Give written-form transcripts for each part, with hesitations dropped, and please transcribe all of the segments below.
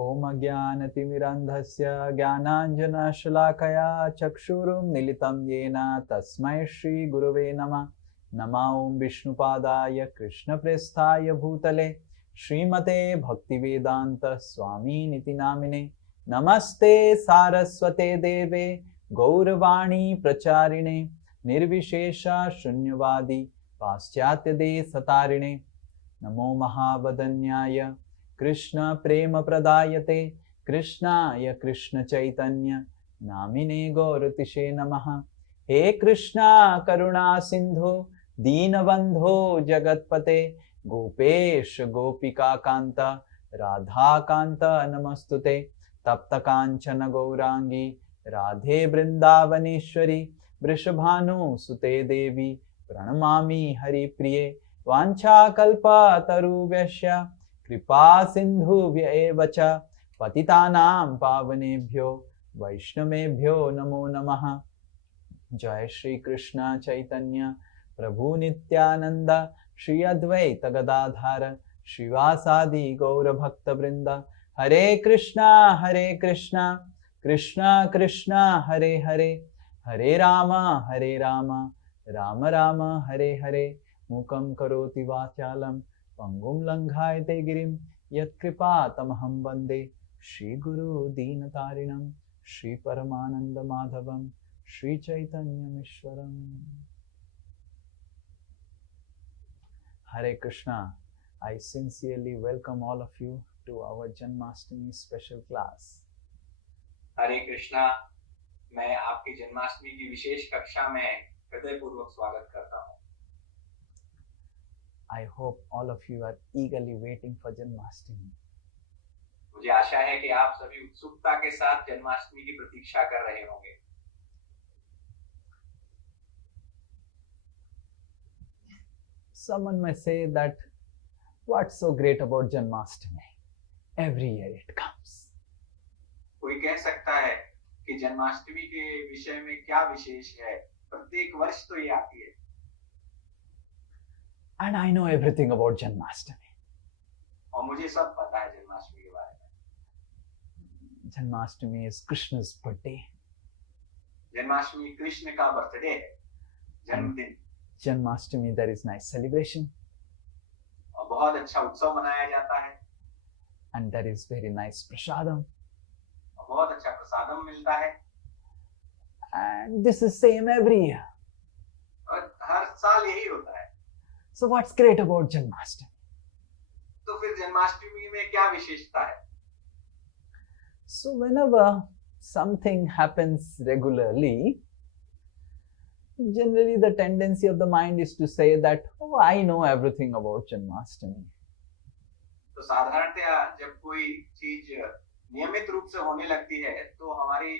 ओम अज्ञानतिमिरन्धस्य ज्ञानाञ्जनशलाकया चक्षुरुन्मीलितं येन तस्मै श्रीगुरवे नमः। नमो ओं विष्णुपादाय कृष्णप्रेष्ठाय भूतले श्रीमते भक्तिवेदांत स्वामिनिति नामिने। नमस्ते सारस्वते देवे गौरवाणी प्रचारिणे निर्विशेष शून्यवादी पाश्चात्य देशतारिणे। नमो महावदन्याय कृष्ण प्रेम प्रदायते कृष्णाय कृष्ण चैतन्य नामिने गौरतिशे नमः। हे कृष्णा करुणा सिंधु दीनबंधो जगतपते गोपेश गोपिका कांत राधा कांत नमस्तुते। तप्त कांचन गौरांगी राधे वृंदावनेश्वरी वृषभानुसुते देवी प्रणमामि हरिप्रिये। वाञ्छाकल्पतरुभ्यश्च कृपा सिन्धुभ्य एव च पतितानां पावनेभ्यो वैष्णवेभ्यो नमो नमः। जय श्री कृष्ण चैतन्य प्रभु नित्यानंद श्री अद्वैत गदाधर श्रीवासादि गौर भक्त वृंद। हरे कृष्णा कृष्णा कृष्णा हरे हरे, हरे राम राम राम हरे हरे। मूकं करोति वाचालं पंगुं लंघायते गिरिं यत्कृपातमहं वन्दे श्रीगुरु दीनतारिणं श्रीपरमानंद माधवं श्रीचैतन्यमीश्वरम्। Hare Krishna, I sincerely welcome all of you to our Janmashtami special class. हरे कृष्णा, मैं आपकी जन्माष्टमी की विशेष कक्षा में हृदयपूर्वक स्वागत करता हूँ। I hope all of you are eagerly waiting for Janmashtami. मुझे आशा है कि आप सभी उत्सुकता के साथ जन्माष्टमी की प्रतीक्षा कर रहे होंगे। Someone may say that what's so great about Janmashtami? Every year it comes. कोई कह सकता है कि जन्माष्टमी के विषय में क्या विशेष है, प्रत्येक वर्ष तो ये आती है। And I know everything about Janmashtami. और मुझे सब पता है जन्माष्टमी के बारे में। Janmashtami is Krishna's birthday. Janmashtami Krishna का बर्थडे है, जन्मदिन। Janmashtami there is nice celebration. और बहुत अच्छा उत्सव मनाया जाता है। And there is very nice prasadam. और बहुत अच्छा प्रसादम मिलता है। And this is same every year. और हर साल यही होता है। So what's great about Janmashtami? तो फिर जन्माष्टमी में क्या विशेषता है? So whenever something happens regularly, generally the tendency of the mind is to say that, oh, I know everything about Janmashtami. तो साधारणतया जब कोई चीज नियमित रूप से होने लगती है तो हमारी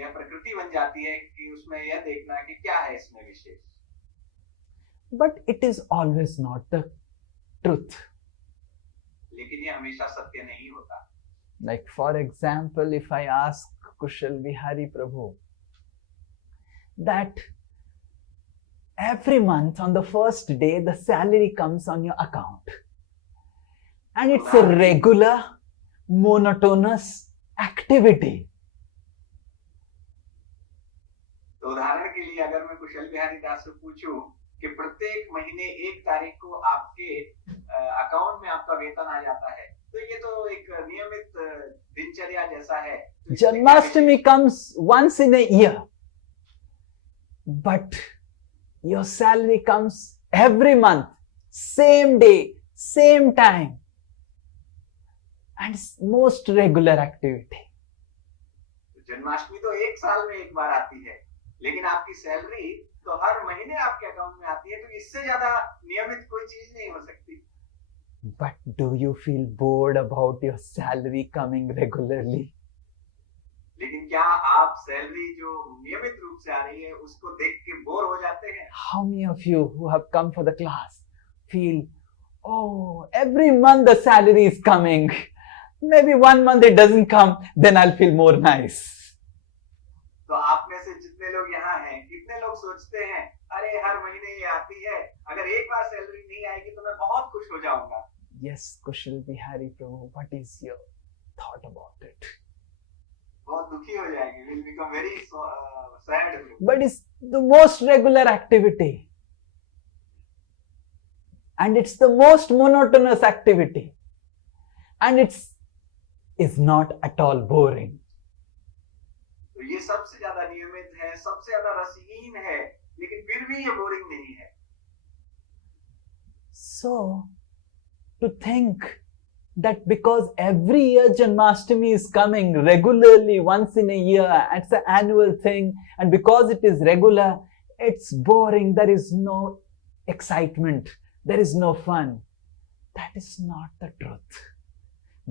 यह प्रकृति बन जाती है कि उसमें यह देखना कि क्या है इसमें विशेष। But it is always not the truth. लेकिन ये हमेशा सत्य नहीं होता। Like for example, if I ask Kushal Vihari Prabhu that every month on the first day the salary comes on your account and it's a regular monotonous activity. तो उदाहरण के लिए अगर मैं कुशल बिहारी दास से पूछूं कि प्रत्येक महीने 1 तारीख को आपके अकाउंट में आपका वेतन आ जाता है, तो ये तो एक नियमित दिनचर्या जैसा है। Janmashtami comes once in a year, but your salary comes every month, same day, same time, and most regular activity. Janmashtami तो 1 साल में 1 बार आती है, लेकिन आपकी सैलरी तो हर महीने आपके अकाउंट में आती है, तो इससे ज्यादा नियमित कोई चीज नहीं हो सकती। But do you feel bored about your salary coming regularly? लेकिन क्या आप सैलरी जो नियमित रूप से आ रही है उसको देख के बोर हो जाते हैं? How many of you who have come for the class feel, oh, every month the salary is coming. Maybe one month it doesn't come, then I'll feel more nice. तो आप में से जितने लोग यहाँ हैं, कितने लोग सोचते हैं, अरे हर महीने ये आती है, अगर एक बार सैलरी नहीं आएगी तो मैं बहुत खुश हो जाऊंगा। Yes, Kushal Bihari Prabhu, what is your thought about it. बहुत दुखी हो जाएंगे, will become very sad. But it's the most regular activity. And it's the most monotonous activity. And it's not at all boring. तो ये सबसे ज्यादा नियमित है, सबसे ज्यादा रसहीन है, लेकिन फिर भी ये बोरिंग नहीं है। So, to think that because every year Janmashtami is coming regularly once in a year, it's an annual thing, and because it is regular, it's boring, there is no excitement, there is no fun. That is not the truth.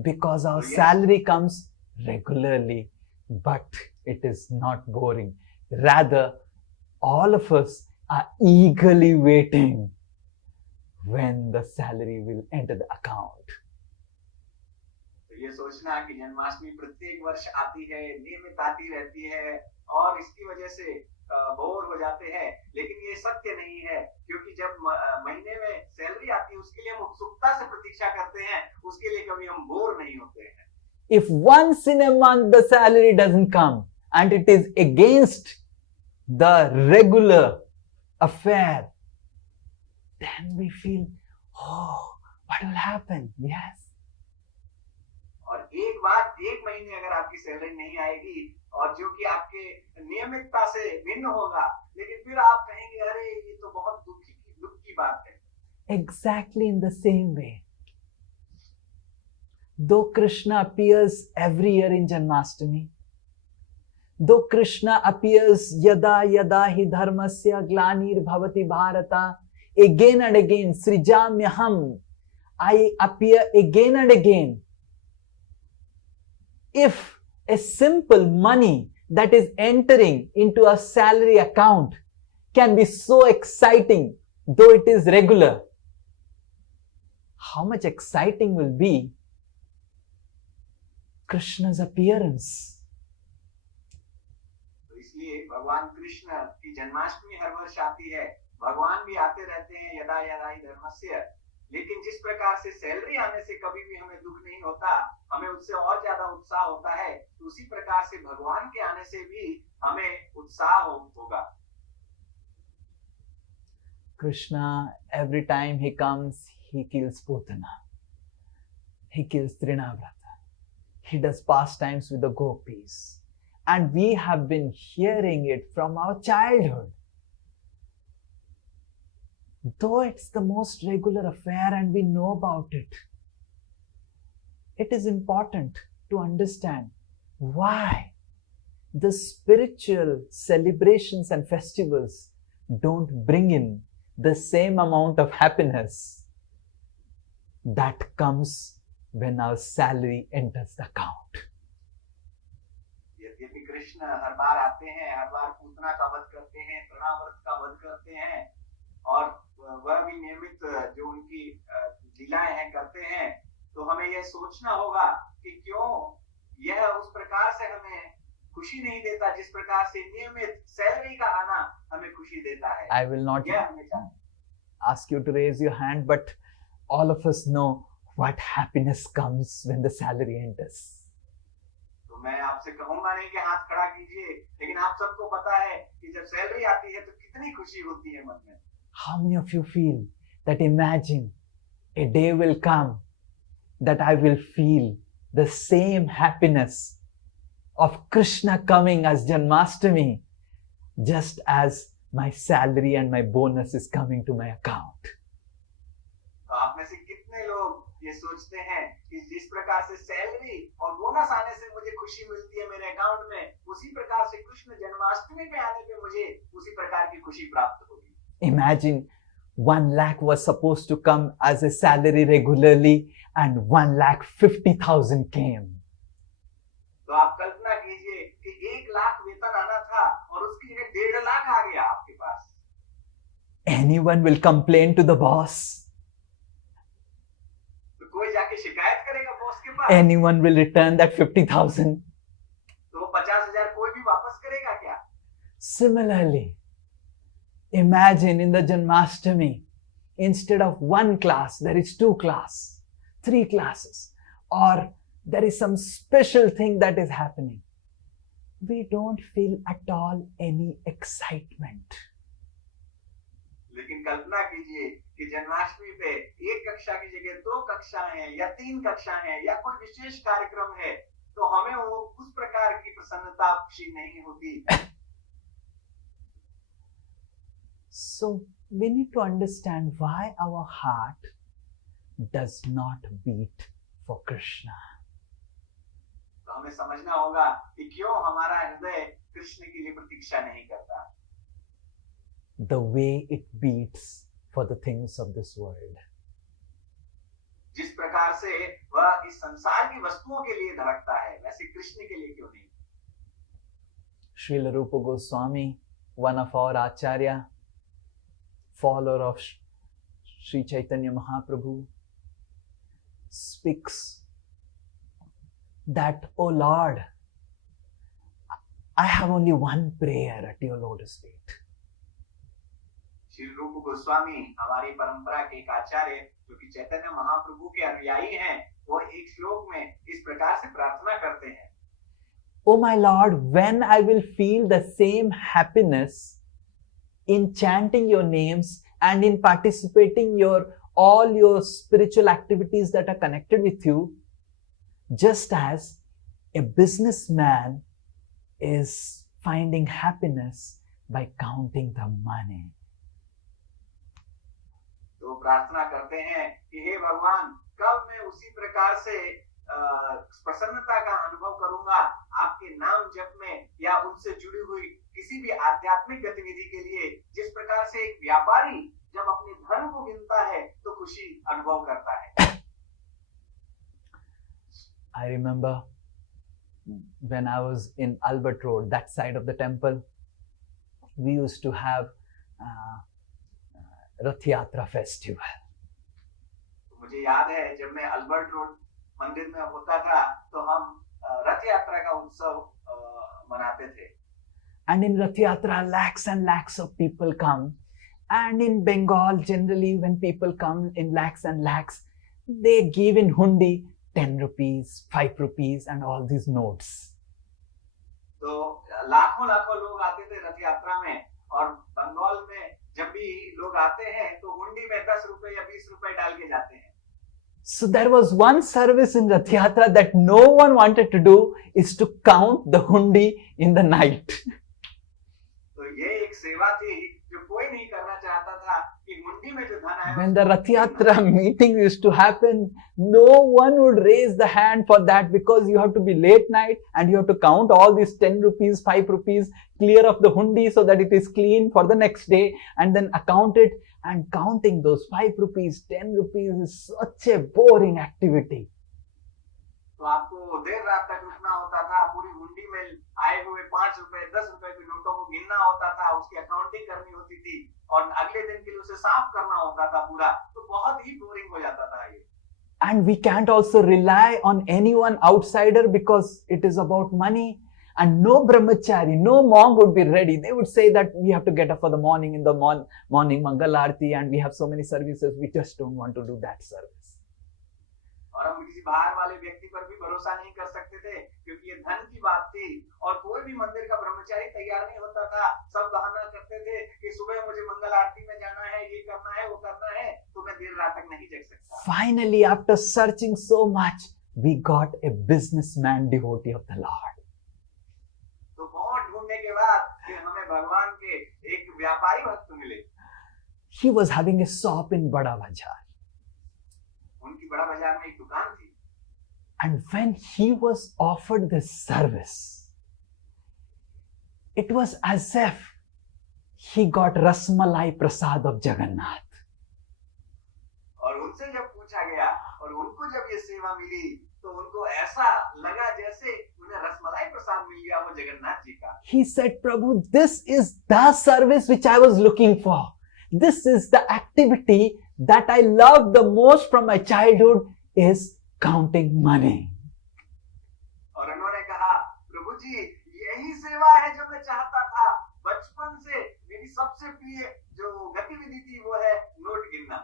Because our salary comes regularly, but it is not boring. Rather, all of us are eagerly waiting when the salary will enter the account. तो ये सोचना कि जन्माष्टमी प्रत्येक वर्ष आती है, नियमित आती रहती है और इसकी वजह से बोर हो जाते हैं, लेकिन ये सत्य नहीं है, क्योंकि जब महीने में सैलरी आती है उसके लिए हम उत्सुकता से प्रतीक्षा करते हैं, उसके लिए कभी हम बोर नहीं होते हैं। If once in a month the salary doesn't come and it is against the regular affair, then we feel, oh, what will happen? Yes. और एक बार एक महीने अगर आपकी सैलरी नहीं आएगी और जो कि आपके नियमितता से भिन्न होगा, लेकिन फिर आप कहेंगे अरे ये तो बहुत दुख की बात है। Exactly in the same way, though Krishna appears every year in Janmashtami, though Krishna appears yada yada hi dharmasya glanir bhavati bharata, again and again, srijamyaham, I appear again and again. If a simple money that is entering into a salary account can be so exciting, though it is regular, how much exciting will be Krishna's appearance? तो इसलिए भगवान कृष्ण की जन्माष्टमी हर वर्ष आती है, भगवान भी आते रहते हैं यदा यदा ही धर्मस्य, लेकिन जिस प्रकार से सैलरी आने से कभी भी हमें दुख नहीं होता, हमें उससे और ज्यादा उत्साह होता है, तो उसी प्रकार से भगवान के आने से भी हमें उत्साह होगा। Krishna, every time he comes, he kills Putana. He kills Trinavrata. He does pastimes with the gopis. And we have been hearing it from our childhood. Though it's the most regular affair and we know about it, it is important to understand why the spiritual celebrations and festivals don't bring in the same amount of happiness that comes when our salary enters the account. यद्यपि कृष्ण हर बार आते हैं, हर बार पूतना का वध करते हैं, तृणावर्त का वध करते हैं और वह भी नियमित जो उनकी लीलाएं हैं करते हैं, तो हमें यह सोचना होगा कि क्यों यह उस प्रकार से हमें खुशी नहीं देता जिस प्रकार से नियमित सैलरी का आना हमें खुशी देता है। I will not ask you to raise your hand, but all of us know what happiness comes when the salary enters. तो मैं आपसे कहूंगा नहीं कि हाथ खड़ा कीजिए, लेकिन आप सबको पता है कि जब सैलरी आती है तो कितनी खुशी होती है मन में। How many of you feel that imagine a day will come that I will feel the same happiness of Krishna coming as Janmashtami, just as my salary and my bonus is coming to my account? तो आप में से कितने लोग ये सोचते हैं कि जिस प्रकार से सैलरी और बोनस आने से मुझे खुशी मिलती है मेरे अकाउंट में, उसी प्रकार से कृष्ण जन्माष्टमी पे आने पे मुझे उसी प्रकार की खुशी प्राप्त होगी। Imagine 1 lakh was supposed to come as a salary regularly and 1,50,000 came. तो आप कल्पना कीजिए कि 1 लाख वेतन आना था और उसकी जगह 1.5 लाख आ गया आपके पास। Anyone will complain to the boss? तो कोई जाके शिकायत करेगा बॉस के पास? Anyone will return that 50,000? तो 50,000 कोई भी वापस करेगा क्या? Similarly, imagine in the Janmashtami, instead of 1 class, there is 2 classes, 3 classes, or there is some special thing that is happening. We don't feel at all any excitement. लेकिन कल्पना कीजिए कि जन्माष्टमी पे एक कक्षा की जगह 2 कक्षाएं हैं या 3 कक्षाएं हैं या कोई विशेष कार्यक्रम है, तो हमें वो उस प्रकार की प्रसन्नता खुशी नहीं होती। So we need to understand why our heart does not beat for Krishna. तो हमें समझना होगा कि क्यों हमारा हृदय कृष्ण के लिए प्रतीक्षा नहीं करता। The way it beats for the things of this world. जिस प्रकार से वह इस संसार की वस्तुओं के लिए धड़कता है, वैसे कृष्ण के लिए क्यों नहीं? Srila Rupa Goswami, one of our Acharya, follower of Sri Chaitanya Mahaprabhu, speaks that, "Oh Lord, I have only one prayer at your lotus feet." Shri रूप गोस्वामी हमारी परंपरा के एक आचार्य जो कि चैतन्य महाप्रभु के अनुयायी हैं, वो एक श्लोक में इस प्रकार से प्रार्थना करते हैं, "Oh my Lord, when I will feel the same happiness in chanting your names and in participating all your spiritual activities that are connected with you, just as a businessman is finding happiness by counting the money." तो प्रार्थना करते हैं कि हे भगवान, कब मैं उसी प्रकार से प्रसन्नता का अनुभव करूंगा आपके नाम जप में या उनसे जुड़ी हुई किसी भी आध्यात्मिक गतिविधि के लिए, जिस प्रकार से एक व्यापारी जब अपने धन को गिनता है तो खुशी अनुभव करता है। I remember when I was in Albert Road, that side of the temple, we used to have Rath Yatra festival. मुझे याद है जब मैं अल्बर्ट रोड मंदिर में होता था तो हम रथ यात्रा का उत्सव मनाते थे। And in Rath Yatra, lakhs and lakhs of people come. And in Bengal, generally, when people come in lakhs and lakhs, they give in hundi 10 rupees, 5 rupees, and all these notes. तो लाखों लाखों लोग आते थे रथ यात्रा में, और बंगाल में जब भी लोग आते हैं तो हुंडी में 10 रुपए या 20 रुपए डाल के जाते हैं। So there was one service in Rath Yatra that no one wanted to do, is to count the hundi in the night. तो ये एक सेवा थी जो कोई नहीं करना चाहता था कि हुंडी में जो धन आया। When the Rath Yatra meeting used to happen, no one would raise the hand for that, because you have to be late night and you have to count all these 10 rupees, 5 rupees, clear of the hundi so that it is clean for the next day, and then account it. And counting those 5 rupees, 10 rupees is such a boring activity. तो आपको देर रात तक रुकना होता था, पूरी हुंडी में आए हुए 5 रुपए 10 रुपए के नोटों को गिनना होता था, उसकी अकाउंटिंग करनी होती थी और अगले दिन के लिए उसे साफ करना होता था पूरा। तो बहुत ही बोरिंग हो जाता था ये। And we can't also rely on anyone outsider, because it is about money. And no brahmachari, no monk would be ready. They would say that we have to get up for the morning, in the morning Mangal Aarti, and we have so many services, we just don't want to do that service. और हम किसी बाहर वाले व्यक्ति पर भी भरोसा नहीं कर सकते थे, क्योंकि ये धन की बात थी और कोई भी मंदिर का ब्रह्मचारी तैयार नहीं होता था। सब बहाना करते थे कि सुबह मुझे मंगल आरती में जाना है, ये करना है, वो करना है, तो मैं देर रात तक नहीं जग सकता। Finally, after searching so much, we got a businessman devotee of the Lord. तो बहुत ढूंढने के बाद फिर हमें भगवान के एक व्यापारी भक्त मिले। He was having a shop in Bada Bazaar. उनकी बड़ा बाजार में एक दुकान थी। And when he was offered this service, it was as if he got Rasmalai Prasad of Jagannath. और उनसे जब पूछा गया और उनको जब ये सेवा मिली तो उनको ऐसा लगा जैसे उन्हें रसमलाई प्रसाद मिल गया वो जगन्नाथ जी का। He said, "Prabhu, this is the service which I was looking for. This is the activity that I love the most from my childhood, is counting money." और उन्होंने कहा, प्रभु जी, यही सेवा है जो मैं चाहता था। बचपन से मेरी सबसे प्रिय जो गतिविधि थी वो है नोट गिनना।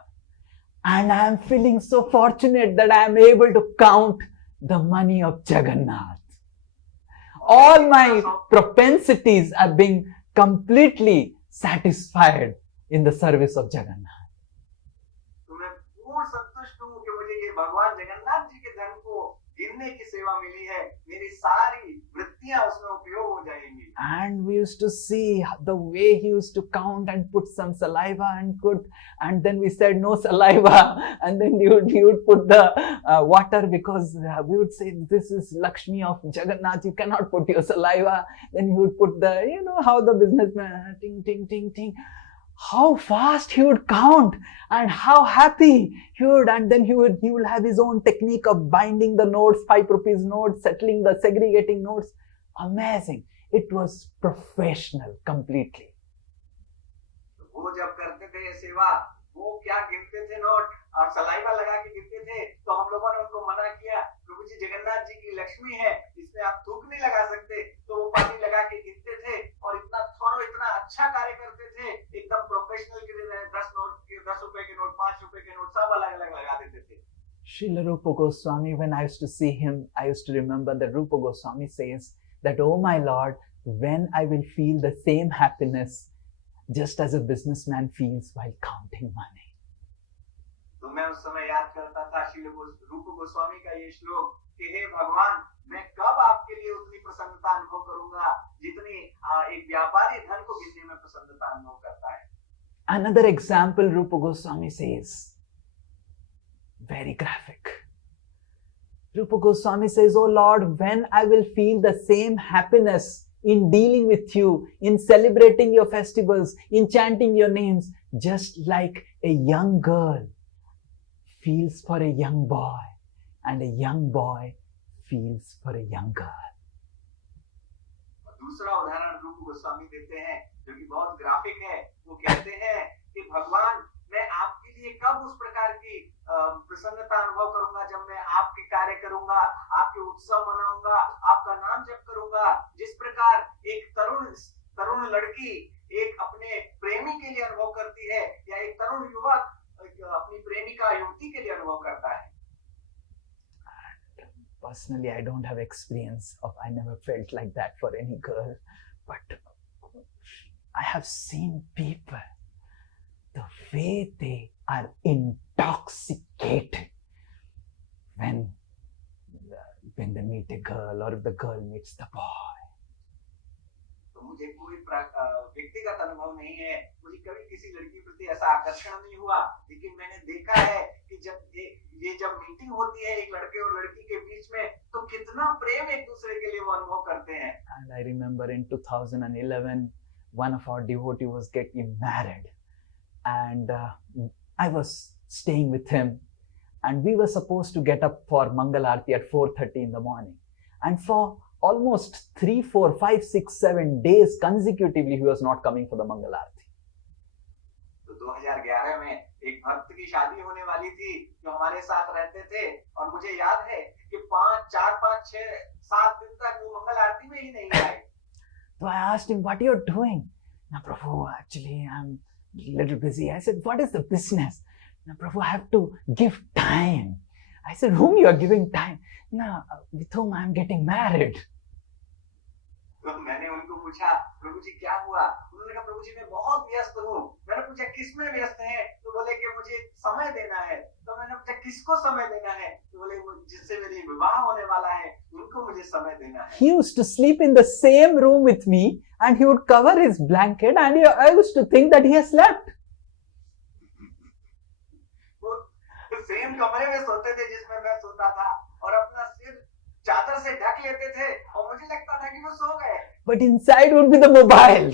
And I am feeling so fortunate that I am able to count the money of Jagannath. All my propensities are being completely satisfied in the service of Jagannath. तो मैं पूर्ण संतुष्ट हूँ कि मुझे ये भगवान जगन्नाथ जी के धन को गिनने की सेवा मिली है, मेरी सारी वृत्तियां उसमें उपयोग हो जाएंगी। And we used to see the way he used to count and put some saliva and then we said no saliva, and then he would put the water, because we would say this is Lakshmi of Jagannath, you cannot put your saliva. Then he would put the, you know how the businessman, ting, ting, ting, ting. How fast he would count and how happy he would, and then he will have his own technique of binding the notes, 5 rupees notes, settling the segregating notes. Amazing. It was professional completely. वो जब करते थे ये सेवा, वो क्या गिनते थे नोट और सलाइवा लगा के गिनते थे, तो हम लोगों ने उनको मना किया, प्रभु जी जगन्नाथ जी की लक्ष्मी है, इसमें आप थूक नहीं लगा सकते, तो वो पानी लगा के गिनते थे और इतना थोड़ा इतना अच्छा कार्य करते थे, एकदम प्रोफेशनल के लिए 10 रुपए के नोट, 5 रुपए के नोट सब अलग अलग लगा देते थे। Srila Rupa Goswami, when I used to see him, I used to remember that Rupa Goswami says that, oh my Lord, when I will feel the same happiness just as a businessman feels while counting money. तो मैं उस समय याद करता था श्री रूप गोस्वामी का ये श्लोक कि हे भगवान, मैं कब आपके लिए उतनी प्रसन्नता अनुभव करूंगा जितनी एक व्यापारी धन को गिनने में प्रसन्नता अनुभव करता है। Another example Rupa Goswami says, very graphic. Rupa Goswami says, oh Lord, when I will feel the same happiness in dealing with you, in celebrating your festivals, in chanting your names, just like a young girl feels for a young boy and a young boy feels for a young girl. दूसरा उदाहरण रूप गोस्वामी देते हैं जो कि बहुत graphic है। वो कहते हैं कि भगवान, मैं आपके लिए कब उस प्रकार की प्रसन्नता अनुभव करूंगा जब मैं आपके कार्य करूंगा, आपके उत्सव मनाऊंगा, आपका नाम जप करूंगा, जिस प्रकार एक तरुण लड़की एक अपने प्रेमी के लिए अनुभव करती है या एक तरुण युवक अपनी प्रेमिका युवती के लिए अनुभव करता है। Personally, I don't have experience of, I never felt like that for any girl, but I have seen people, the way they are intoxicated when they meet a girl or if the girl meets the boy. तो मुझे कोई व्यक्तिगत अनुभव नहीं है, मुझे कभी किसी लड़की प्रति ऐसा आकर्षण नहीं हुआ, लेकिन मैंने देखा है कि जब मीटिंग होती है एक लड़के और लड़की के बीच में, तो कितना प्रेम एक दूसरे के लिए वो अनुभव करते हैं। And I remember in 2011, one of our devotees was getting married, and I was staying with him, and we were supposed to get up for Mangal Aarti at 4:30 in the morning, and for almost 3, 4, 5, 6, 7 days consecutively he was not coming for the Mangal Aarti. तो 2011 में एक भक्त की शादी होने वाली थी जो हमारे साथ रहते थे, और मुझे याद है कि 4, 5, 6, 7 दिन तक वो मंगल आरती में ही नहीं आए। So I asked him, what you're doing? Now, Prabhu, actually I'm a little busy. I said, what is the business? Now, Prabhu, I have to give time. I said, whom you are giving time? Now, with whom I'm getting married. तो मैंने उनको पूछा, प्रभु जी क्या हुआ? उन्होंने कहा, प्रभु जी मैं बहुत व्यस्त हूँ। मैंने पूछा किस में व्यस्त हैं? तो बोले कि मुझे समय देना है। तो मैंने पूछा किसको समय देना है? तो बोले जिससे मेरी विवाह होने वाला है उनको मुझे समय देना है। He used to sleep in the same room with me, and he would cover his blanket, and I used to think that he has slept. वो सेम कमरे में सोते थे जिसमें मैं सोता था, और अपना सिर चादर से ढक लेते थे, और मुझे लगता था कि वो सो गए। But inside would be the mobile.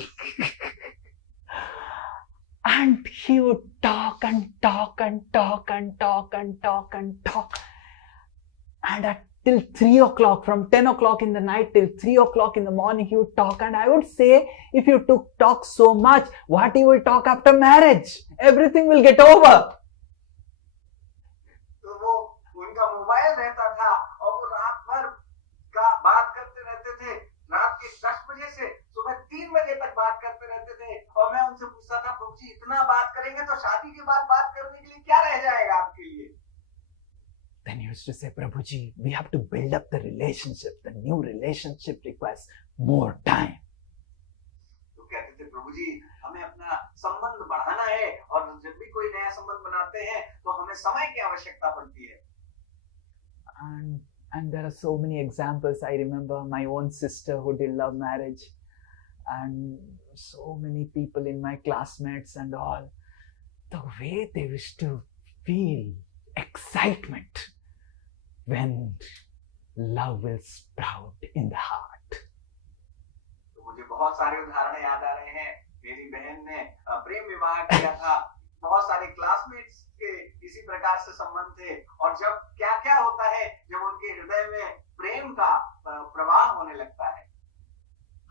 And he would talk and talk and talk and talk and talk and talk. And till 3 o'clock, from 10 o'clock in the night till 3 o'clock in the morning, he would talk. And I would say, if you talk so much, what he will talk after marriage? Everything will get over. तो वो उनका mobile रहता था और वो रात भर का बात करते रहते थे, रात के 10 बजे से सुबह 3 बजे तक बात करते रहते थे, और मैं उनसे पूछता था, प्रभु जी इतना बात करेंगे तो शादी के बाद बात करने के लिए क्या रह जाएगा आपके लिए? then he used to say, Prabhuji, we have to build up the relationship. The new relationship requires more time. तो कहते थे प्रभु जी हमें अपना संबंध बढ़ाना है और जब भी कोई नया संबंध बनाते हैं तो हमें समय की आवश्यकता पड़ती है. And there are so many examples. I remember my own sister who did love marriage, and so many people in my classmates and all. The way they used to feel excitement when love will sprout in the heart. तो मुझे बहुत सारे उदाहरण याद आ रहे हैं. मेरी बहन ने प्रेम विवाह किया था. बहुत सारे क्लासमेट्स के इसी प्रकार से संबंध थे और जब क्या क्या होता है जब उनके हृदय में प्रेम का प्रवाह होने लगता है.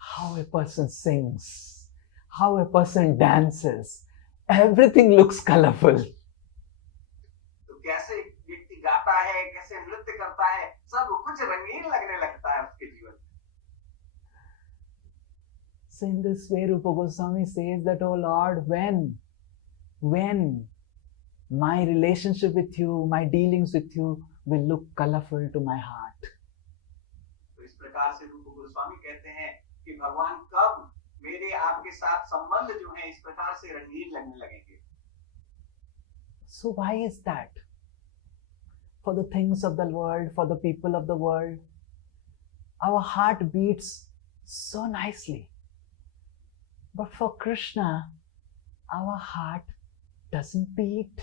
How a person sings, how a person dances, everything looks colorful. तो कैसे व्यक्ति गाता है, कैसे नृत्य करता है, सब कुछ रंगीन लगने लगता है उसके जीवन में. So in this way, Rupa Goswami says that, oh Lord, when my relationship with you, my dealings with you will look colorful to my heart. तो इस प्रकार से रूप गोस्वामी कहते हैं कि भगवान कब मेरे आपके साथ संबंध जो है इस प्रकार से रंगीन लगने लगेंगे. So why is that? For the things of the world, for the people of the world, our heart beats so nicely. But for Krishna, our heart doesn't beat.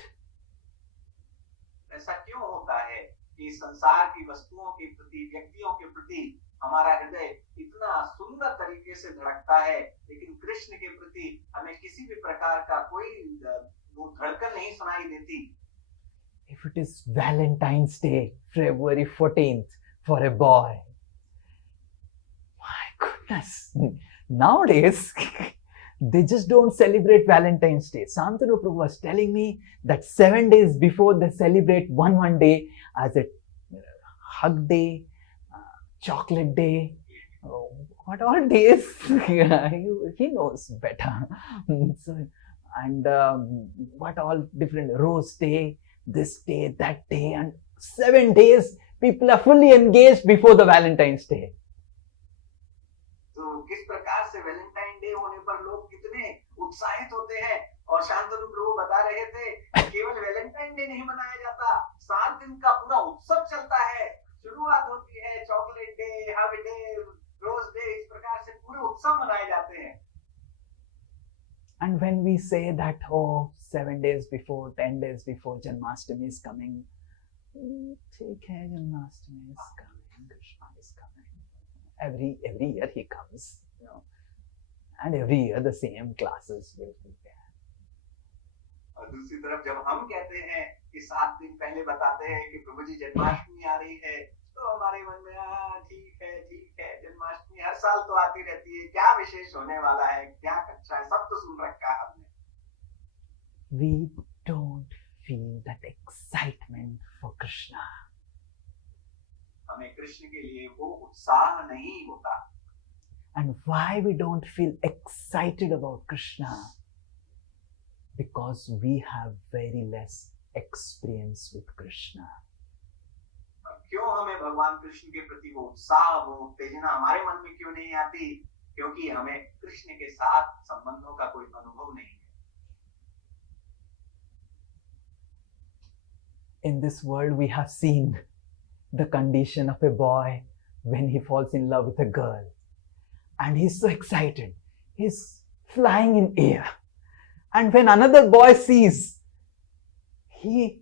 ऐसा क्यों होता है कि संसार की वस्तुओं के प्रति, व्यक्तियों के प्रति हमारा हृदय इतना सुंदर तरीके से धड़कता है, लेकिन कृष्ण के प्रति हमें किसी भी प्रकार का कोई वो धड़कन नहीं सुनाई देती. If it is Valentine's Day, February 14th, for a boy, my goodness, nowadays they just don't celebrate Valentine's Day. Santanu Prabhu was telling me that 7 days before they celebrate one day as a hug day, chocolate day, what all days, he knows better. So, and what all different rose day, this day, that day, and 7 days people are fully engaged before the Valentine's Day. तो किस प्रकार से Valentine day होने पर लोग कितने उत्साहित होते हैं. और शांतनु प्रभु बता रहे थे केवल वैलेंटाइन डे नहीं मनाया जाता, 7 दिन का पूरा उत्सव चलता है. शुरुआत होती है chocolate day, hug day, rose day, इस प्रकार से पूरे उत्सव मनाए जाते हैं. And when we say that, oh, 7 days before, 10 days before Janmashtami is coming, take care, Janmashtami is coming, Krishna is coming. Every year he comes, and every year the same classes will be there. और दूसरी तरफ जब हम कहते हैं कि 7 दिन पहले बताते हैं कि प्रभु जी जन्माष्टमी आ रही है, तो हमारे मन में ठीक है, जन्माष्टमी हर साल तो आती रहती है, क्या विशेष होने वाला है, क्या कक्षा है, सब तो सुन रखा है हमने. We don't feel that excitement for Krishna. हमें कृष्ण के लिए वो उत्साह नहीं होता. And why we don't feel excited about Krishna? Because we have very less experience with Krishna. क्यों हमें भगवान कृष्ण के प्रति वो उत्साह, वो उत्तेजना हमारे मन में क्यों नहीं आती? क्योंकि हमें कृष्ण के साथ संबंधों का कोई अनुभव नहीं है. In this world we have seen the condition of a boy when he falls in love with a girl, and he's so excited, he's flying in air, and when another boy sees, he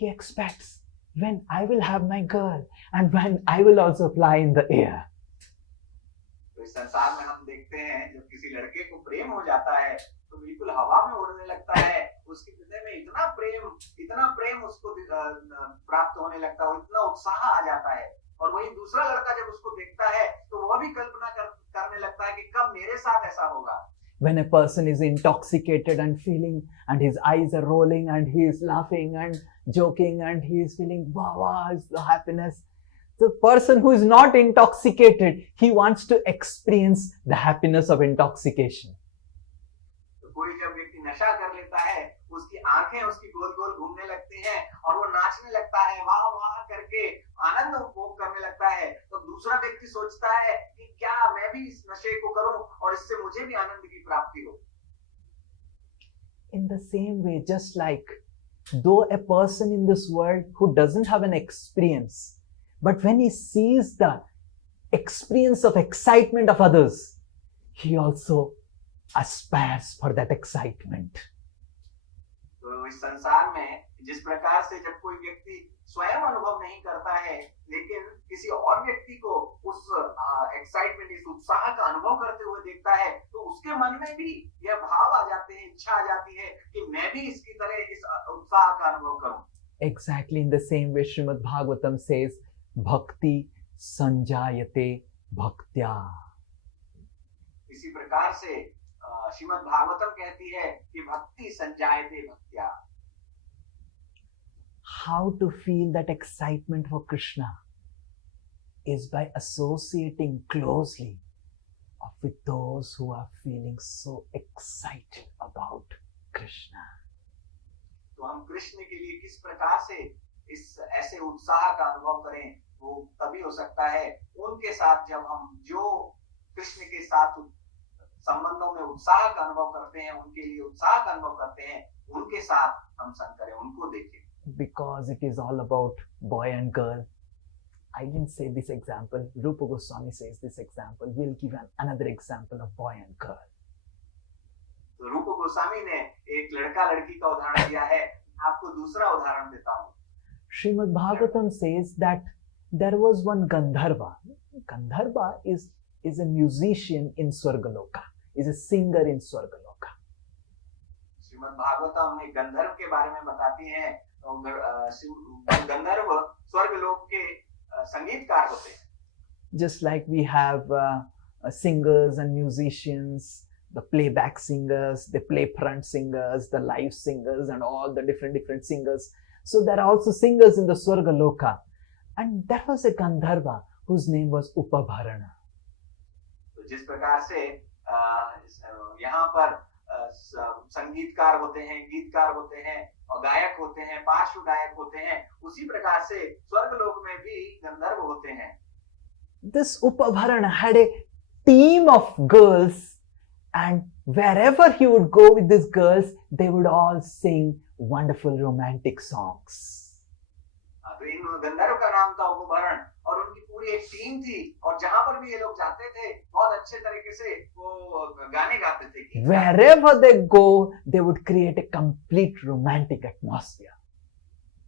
expects, when I will have my girl and when I will also fly in the air. तो इस संसार में हम देखते हैं जब किसी लड़के को प्रेम हो जाता है तो बिल्कुल हवा में उड़ने लगता है. उसके हृदय में इतना प्रेम उसको प्राप्त होने लगता है, इतना उत्साह आ जाता है. और वही दूसरा लड़का जब उसको देखता है तो वह भी कल्पना करने लगता है कि कब मेरे साथ ऐसा होगा. When a person is intoxicated and feeling, and his eyes are rolling and he is laughing and joking and he is feeling wow, it's the happiness. The person who is not intoxicated, he wants to experience the happiness of intoxication. कोई जब व्यक्ति नशा कर लेता है, उसकी आंखें उसकी गोल गोल घूमने लगती हैं और वो नाचने लगता है, वाह दूसरा व्यक्ति सोचता है कि क्या मैं भी इस नशे को करूं और इससे मुझे भी आनंद की प्राप्ति हो। In the same way, just like though a person in this world who doesn't have an experience, but when he sees the experience of excitement of others, he also aspires for that excitement. तो इस संसार में जिस प्रकार से जब कोई व्यक्ति स्वयं अनुभव नहीं करता है लेकिन किसी और व्यक्ति को उस एक्साइटमेंट, इस उत्साह का अनुभव करते हुए देखता है, तो उसके मन में भी यह भाव आ जाते हैं, इच्छा आ जाती है कि मैं भी इसकी तरह इस उत्साह का अनुभव करूं। Exactly in the same way, Srimad Bhagavatam says, Bhakti Sanjayate Bhaktya. इसी प्रकार से श्रीमद् भागवतम कहती है कि भक्ति संजायते भक्त्या। How to feel that excitement for Krishna is by associating closely with those who are feeling so excited about Krishna. तो हम कृष्ण के लिए किस प्रकार से इस ऐसे उत्साह का अनुभव करें, वो तभी हो सकता है उनके साथ जब हम जो कृष्ण के साथ संबंधों में उत्साह का अनुभव करते हैं, उनके लिए उत्साह का अनुभव करते हैं, उनके साथ हम संग करें, उनको देखें। Because it is all about boy and girl. I didn't say this example. Rupa Goswami says this example. We'll give another example of boy and girl. तो रूप गोस्वामी ने एक लड़का लड़की का उदाहरण दिया है, आपको दूसरा उदाहरण देता हूँ। Srimad Bhagavatam says that there was one Gandharva. Gandharva is a musician in Swargaloka, is a singer in Swargaloka. Shrimad Bhagavatam में गंधर्व के बारे में बताती हैं, गंधर्व स्वर्गलोक के संगीतकार होते हैं। Just like we have singers and musicians, the playback singers, the play front singers, the live singers, and all the different singers. So there are also singers in the Swargaloka. And there was a Gandharva whose name was Upabharana. तो जिस प्रकार से यहाँ पर संगीतकार होते हैं, गीतकार होते हैं और गायक होते हैं, पार्श्व गायक होते हैं, उसी प्रकार से स्वर्गलोक में भी गंधर्व होते हैं। This Upabharana had a team of girls, and wherever he would go with these girls, they would all sing wonderful romantic songs. तो इन गंधर्व का नाम था उपभरण और उनकी पूरी एक टीम थी, और जहां पर भी ये लोग जाते थे बहुत अच्छे तरीके से वो गाने गाते थे। Wherever they go, they would create a complete romantic atmosphere.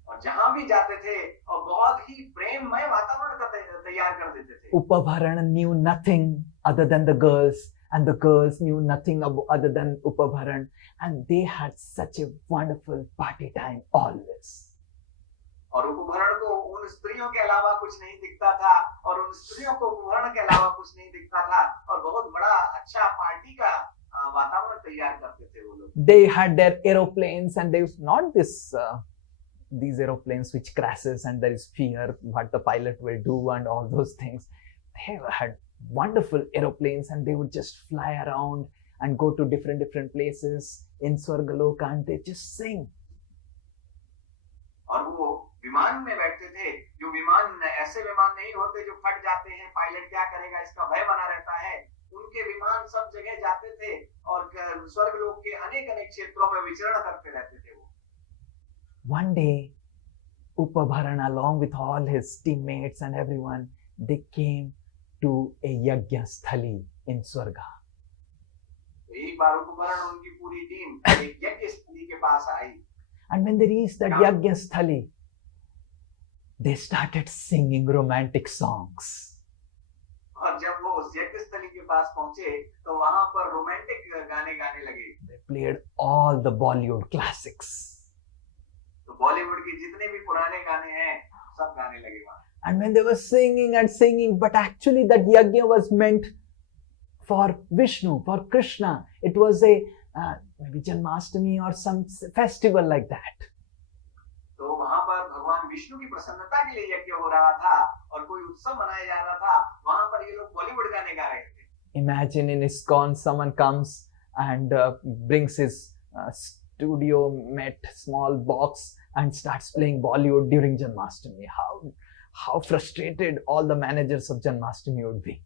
और जहां भी जाते थे और बहुत ही प्रेममय वातावरण का तैयार कर देते थे। Upabharana knew nothing other than the girls, and the girls knew nothing other than Upabharan, and they had such a wonderful party time always. और उपभरण को उन स्त्रियों के अलावा कुछ नहीं दिखता था, और उन स्त्रियों को उपभरण के अलावा कुछ नहीं दिखता था, और बहुत बड़ा अच्छा पार्टी का वातावरण तैयार करते थे वो लोग। They had their aeroplanes, and there's not these aeroplanes which crashes and there is fear what the pilot will do and all those things. They had wonderful aeroplanes, and they would just fly around and go to different places in Swargaloka, and they just sing. और वो विमान में बैठते थे, जो विमान ऐसे विमान नहीं होते जो फट जाते हैं, पायलट क्या करेगा इसका भय बना रहता है, उनके विमान सब जगह जाते थे और स्वर्गलोक के अनेक क्षेत्रों में विचरण करते रहते थे वो। One day, Upabharana, along with all his teammates and everyone, they came to a yajna sthali in Swarga. एक बार उपभरण उनकी पूरी टीम एक यज्ञ स्थली के पास आई। And when they reached that yajna sthali, they started singing romantic songs. और जब वो उस यज्ञ स्थली के पास पहुंचे तो वहां पर रोमांटिक गाने गाने लगे। They played all the Bollywood classics. तो बॉलीवुड के जितने भी पुराने गाने हैं सब गाने लगे वहां। And when they were singing and singing, but actually that yajna was meant for Vishnu, for Krishna. It was a maybe Janmashtami or some festival like that. तो वहां पर भगवान विष्णु की प्रसन्नता के लिए यज्ञ हो रहा था और कोई उत्सव मनाया जा रहा था, वहां पर ये लोग बॉलीवुड गाने गा रहे थे। Imagine in ISKCON someone comes and brings his studio met small box and starts playing Bollywood during Janmashtami. how frustrated all the managers of Janmashtami would be.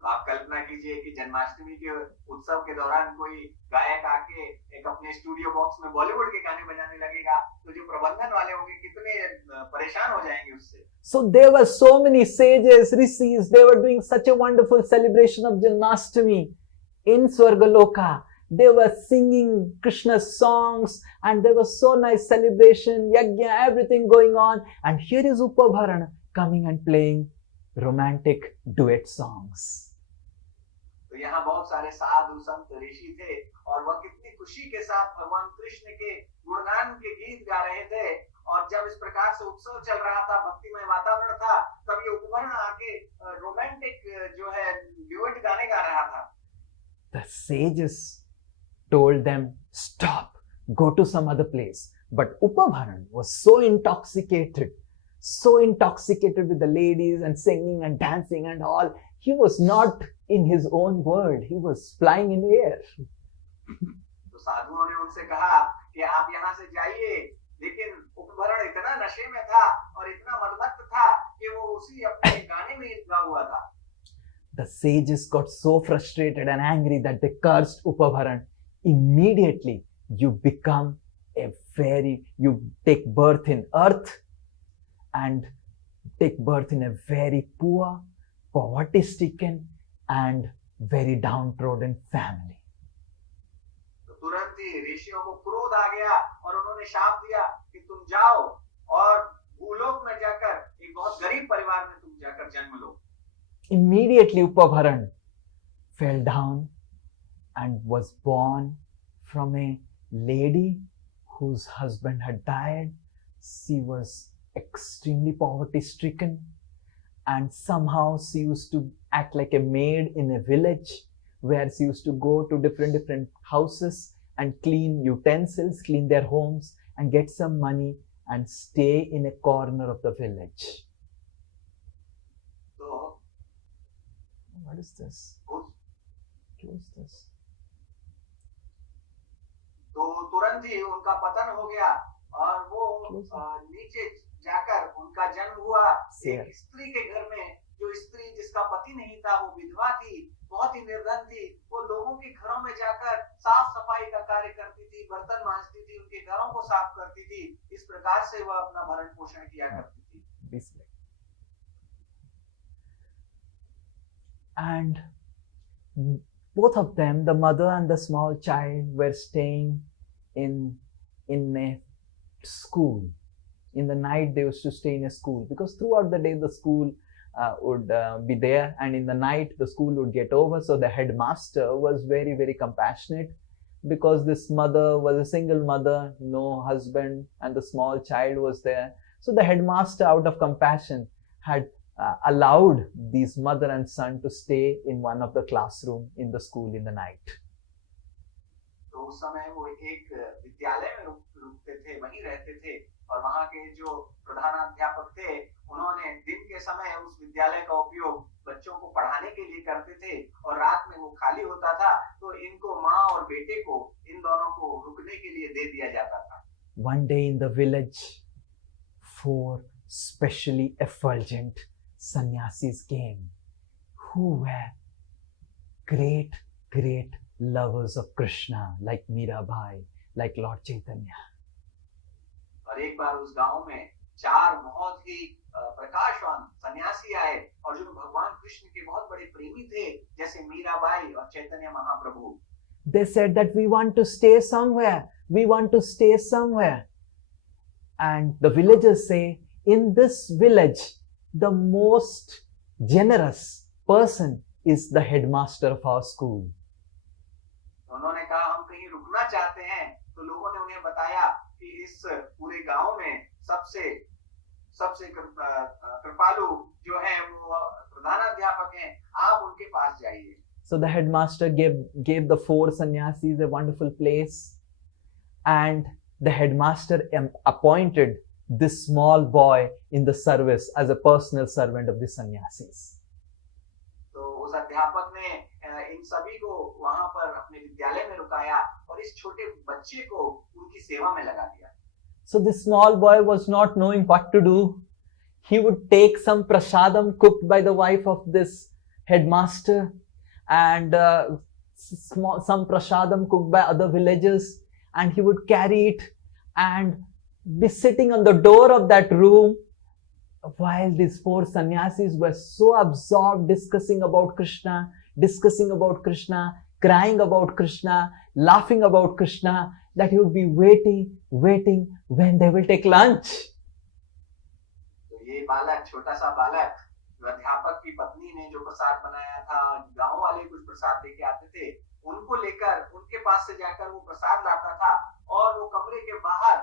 तो आप कल्पना कीजिए कि जन्माष्टमी के उत्सव के दौरान कोई गायक आके एक अपने स्टूडियो बॉक्स में बॉलीवुड के गाने बजाने लगेगा, तो जो प्रबंधन वाले होंगे कितने परेशान हो जाएंगे उससे. So there were so many sages, rishis, they were doing such a wonderful celebration of Janmashtami in Swargaloka. They were singing Krishna's songs and there was so nice celebration, yajna, everything going on. And here is Upabharana coming and playing romantic duet songs. तो यहाँ बहुत सारे साधु संत ऋषि थे और वह कितनी खुशी के साथ भगवान कृष्ण के गुणगान के गीत गा रहे थे. और जब इस प्रकार से उत्सव चल रहा था, भक्तिमय वातावरण था, तब ये उपकरण आके रोमांटिक जो है ड्यूएट गाने गा रहा था. The sages told them, stop, go to some other place. But Upabharan was so intoxicated with the ladies and singing and dancing and all. He was not in his own world. He was flying in the air. तो साधुओं ने उनसे कहा कि आप यहाँ से जाइए, लेकिन उपभरण इतना नशे में था और इतना मदमस्त था कि वो उसी अपने गाने में लगा हुआ था. The sages got so frustrated and angry that they cursed Upabharan. Immediately, you take birth in earth and take birth in a very poor, poverty-stricken and very downtrodden family. तो तुरंत ही ऋषियों को क्रोध आ गया और उन्होंने शाप दिया कि तुम जाओ और भूलोक में जाकर एक बहुत गरीब परिवार में तुम जाकर जन्म लो. Immediately Upabharan fell down and was born from a lady whose husband had died. She was extremely poverty stricken and somehow she used to act like a maid in a village where she used to go to different houses and clean utensils, clean their homes and get some money and stay in a corner of the village. तो What is this? Close this. तो तुरंत ही उनका पतन हो गया और वो नीचे जाकर उनका जन्म हुआ एक स्त्री के घर में. जो स्त्री जिसका पति नहीं था, वो विधवा थी, बहुत ही निर्धन थी. वो लोगों के घरों में जाकर साफ सफाई का कार्य करती थी, बर्तन मांजती थी, उनके घरों को साफ करती थी. इस प्रकार से वह अपना भरण पोषण किया करती थी. And both of them, the mother and the small child, were staying in a school. In the night, they used to stay in a school because throughout the day the school would be there, and in the night the school would get over. So the headmaster was very, very compassionate because this mother was a single mother, no husband, and the small child was there. So the headmaster, out of compassion, had allowed these mother and son to stay in one of the classroom in the school in the night. तो उस समय वो एक विद्यालय में रुकते थे, वहीं रहते थे और वहाँ के जो प्रधानाध्यापक थे, उन्होंने दिन के समय उस विद्यालय का उपयोग बच्चों को पढ़ाने के लिए करते थे और रात में वो खाली होता था, तो इनको माँ और बेटे को, इन दोनों को रुकने के लिए दे दिया जाता था. One day in the village, 4 specially effulgent sannyasis came who were great lovers of Krishna, like Mirabai, like Lord Chaitanya. और एक बार उस गांव में 4 बहुत ही प्रकाशवान सन्यासी आए और जो भगवान कृष्ण के बहुत बड़े प्रेमी थे, जैसे मीराबाई और Chaitanya Mahaprabhu. They said that we want to stay somewhere. And the villagers say, in this village, the most generous person is the headmaster of our school. उन्होंने कहा हम कहीं रुकना चाहते हैं, तो लोगों ने उन्हें बताया कि इस पूरे गांव में सबसे कृपालु जो है वो प्रधानाध्यापक हैं, आप उनके पास जाइए. So the headmaster gave the 4 sannyasis a wonderful place, and the headmaster appointed this small boy in the service as a personal servant of the sannyasis. तो उस अध्यापक ने इन सभी को वहां पर अपने विद्यालय में रुकाया और इस छोटे बच्चे को उनकी सेवा में लगा दिया. So this small boy was not knowing what to do. he would take some prasadam cooked by the wife of this headmaster and some prasadam cooked by other villagers, and he would carry it and be sitting on the door of that room while these four sannyasis were so absorbed discussing about Krishna, crying about Krishna, laughing about Krishna, that he would be waiting when they will take lunch. तो ये बालक, छोटा सा बालक, जो अध्यापक की पत्नी ने जो प्रसाद बनाया था, गांव वाले कुछ प्रसाद लेके आते थे, उनको लेकर उनके पास से जाकर वो प्रसाद लाता था और वो कमरे के बाहर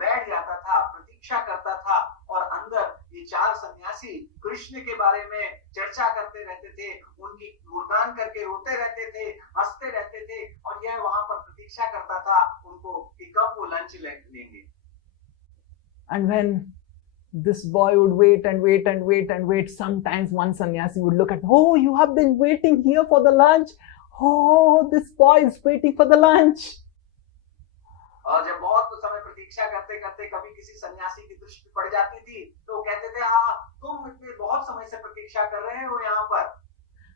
बैठ जाता था, प्रतीक्षा करता था, और अंदर ये चार सन्यासी कृष्ण के बारे में चर्चा करते रहते थे, उनकी गुणगान करके रोते रहते थे, हंसते रहते थे, और यह वहां पर प्रतीक्षा करता था उनको कि कब वो लंच लेंगे. And when this boy would wait, sometimes one sannyasi would look at, oh, you have been waiting here for the lunch. Oh, this boy is waiting for the lunch. और जब बहुत समय प्रतीक्षा करते करते कभी किसी सन्यासी की दृष्टि पड़ जाती थी, तो वो कहते थे, हाँ, तुम इतने बहुत समय से प्रतीक्षा कर रहे हो यहाँ पर.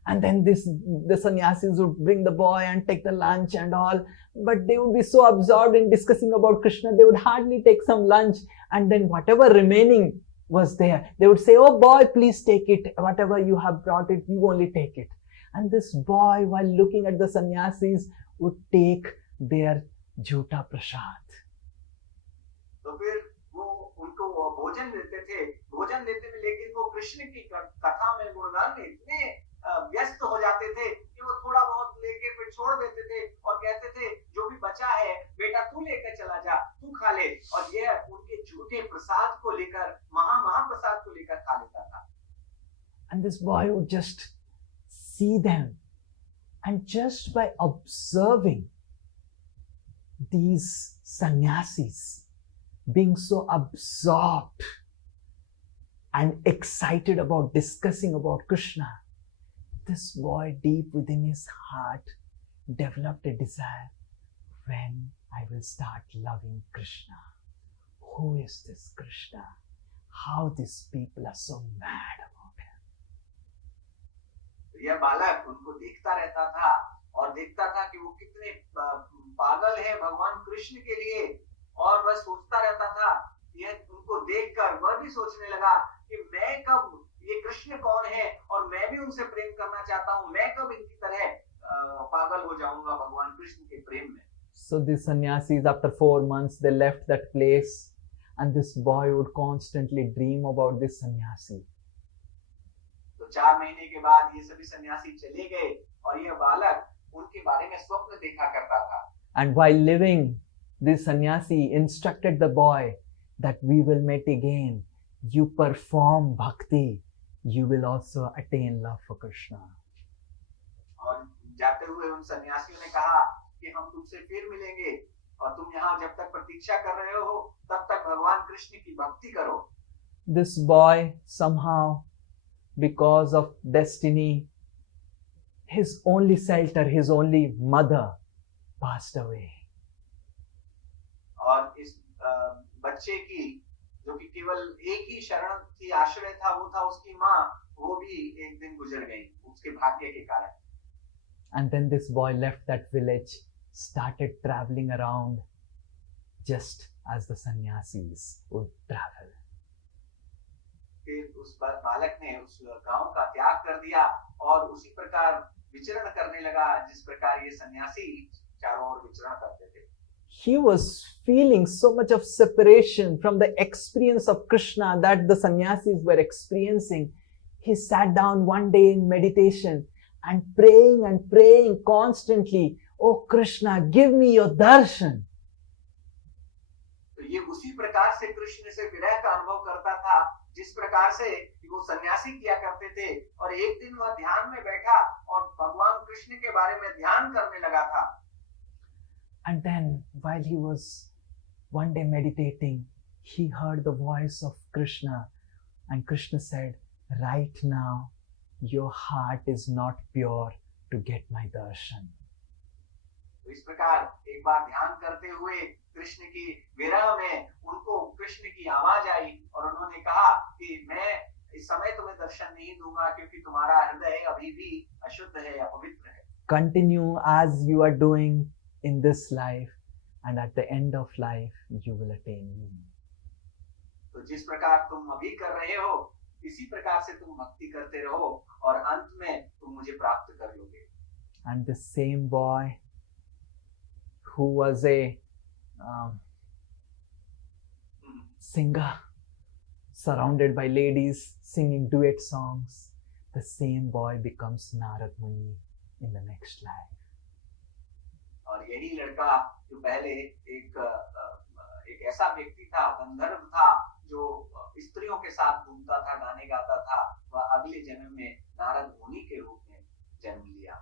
And then the sannyasis would bring the boy and take the lunch and all, but they would be so absorbed in discussing about Krishna, they would hardly take some lunch, and then whatever remaining was there, they would say, oh boy, please take it, whatever you have brought it, you only take it. And this boy, while looking at the sannyasis, would take their jhota prasad. तो फिर वो उनको भोजन देते थे, भोजन देते थे, लेकिन वो कृष्ण की कथा में, गुणगान में इतने व्यस्त हो जाते थे कि वो थोड़ा बहुत लेके फिर छोड़ देते थे और कहते थे, जो भी बचा है बेटा तू लेकर चला जा, तू खा ले, और यह उनके झूठे प्रसाद को लेकर, महाप्रसाद को लेकर खा लेता था. And this boy would just see them, and just by observing these sannyasis being so absorbed and excited about discussing about Krishna, this boy deep within his heart developed a desire, when I will start loving Krishna. Who is this Krishna? How these people are so mad about him. यह बालक उनको देखता रहता था और देखता था कि वो कितने पागल है भगवान कृष्ण के लिए, और वह सोचता रहता था, यह उनको देखकर वह भी सोचने लगा कि मैं कब, ये कृष्ण कौन है और मैं भी उनसे प्रेम करना चाहता हूँ, मैं कब इनकी तरह पागल हो जाऊंगा भगवान कृष्ण के प्रेम में. So the sannyasis, after 4 months, they left that place, and this boy would constantly dream about this sannyasi. तो 4 महीने के बाद ये सभी सन्यासी चले गए और यह बालक उनके बारे में स्वप्न देखा करता था. And while living, this sannyasi instructed the boy that we will meet again. You perform bhakti, you will also attain love for Krishna. और जाते हुए उन सन्यासियों ने कहा कि हम तुमसे फिर मिलेंगे, और तुम यहाँ जब तक प्रतीक्षा कर रहे हो तब तक भगवान कृष्ण की भक्ति करो. This boy, somehow, because of destiny, his only shelter, his only mother passed away. और इस बच्चे की, जो कि केवल एक ही शरण थी, आश्रय था, वो था उसकी माँ, वो भी एक दिन गुजर गई उसके भाग्य के कारण. And then this boy left that village, started traveling around just as the sannyasis would travel. फिर उस बालक ने उस गांव का त्याग कर दिया और उसी प्रकार विचरण करने लगा जिस प्रकार ये सन्यासी चारों ओर विचरण करते थे. He was feeling so much of separation from the experience of Krishna that the sannyasis were experiencing. He sat down one day in meditation and praying constantly, oh Krishna, give me your darshan. तो ये उसी प्रकार से कृष्ण से विरह का अनुभव करता था जिस प्रकार से वो सन्यासी किया करते थे. और एक दिन वह ध्यान में बैठा और भगवान कृष्ण के बारे में ध्यान करने लगा था. And then while he was one day meditating, he heard the voice of Krishna, and Krishna said, right now your heart is not pure to get my darshan. तो इस प्रकार एक बार ध्यान करते हुए कृष्ण की विरह में उनको कृष्ण की आवाज आई और उन्होंने कहा, कि मैं इस समय तुम्हें दर्शन नहीं दूंगा क्योंकि तुम्हारा हृदय अभी भी अशुद्ध है या पवित्र है. Continue as you are doing in this life, and at the end of life, you will attain me. तो जिस प्रकार तुम अभी कर रहे हो इसी प्रकार से तुम भक्ति करते रहो और अंत में तुम मुझे प्राप्त कर लोगे. And the same boy who was a singer, surrounded by ladies singing duet songs, the same boy becomes Narad Muni in the next life. और यही लड़का जो पहले एक ऐसा व्यक्ति था, गंधर्व था, जो स्त्रियों के साथ घूमता था, गाने गाता था, वह अगले जन्म में नारद मुनि के रूप में जन्म लिया.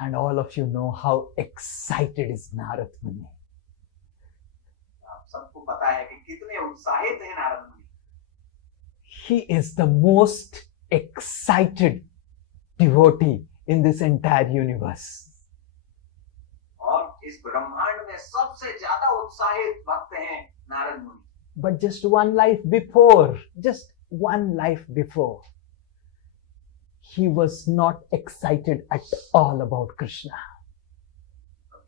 And all of you know how excited is Narad Muni. आप सबको पता है कि कितने उत्साहित हैं नारद मुनि. He is the most excited devotee in this entire universe. और इस ब्रह्मांड में सबसे ज्यादा उत्साहित भक्त हैं नारद मुनि. But just one life before, he was not excited at all about Krishna.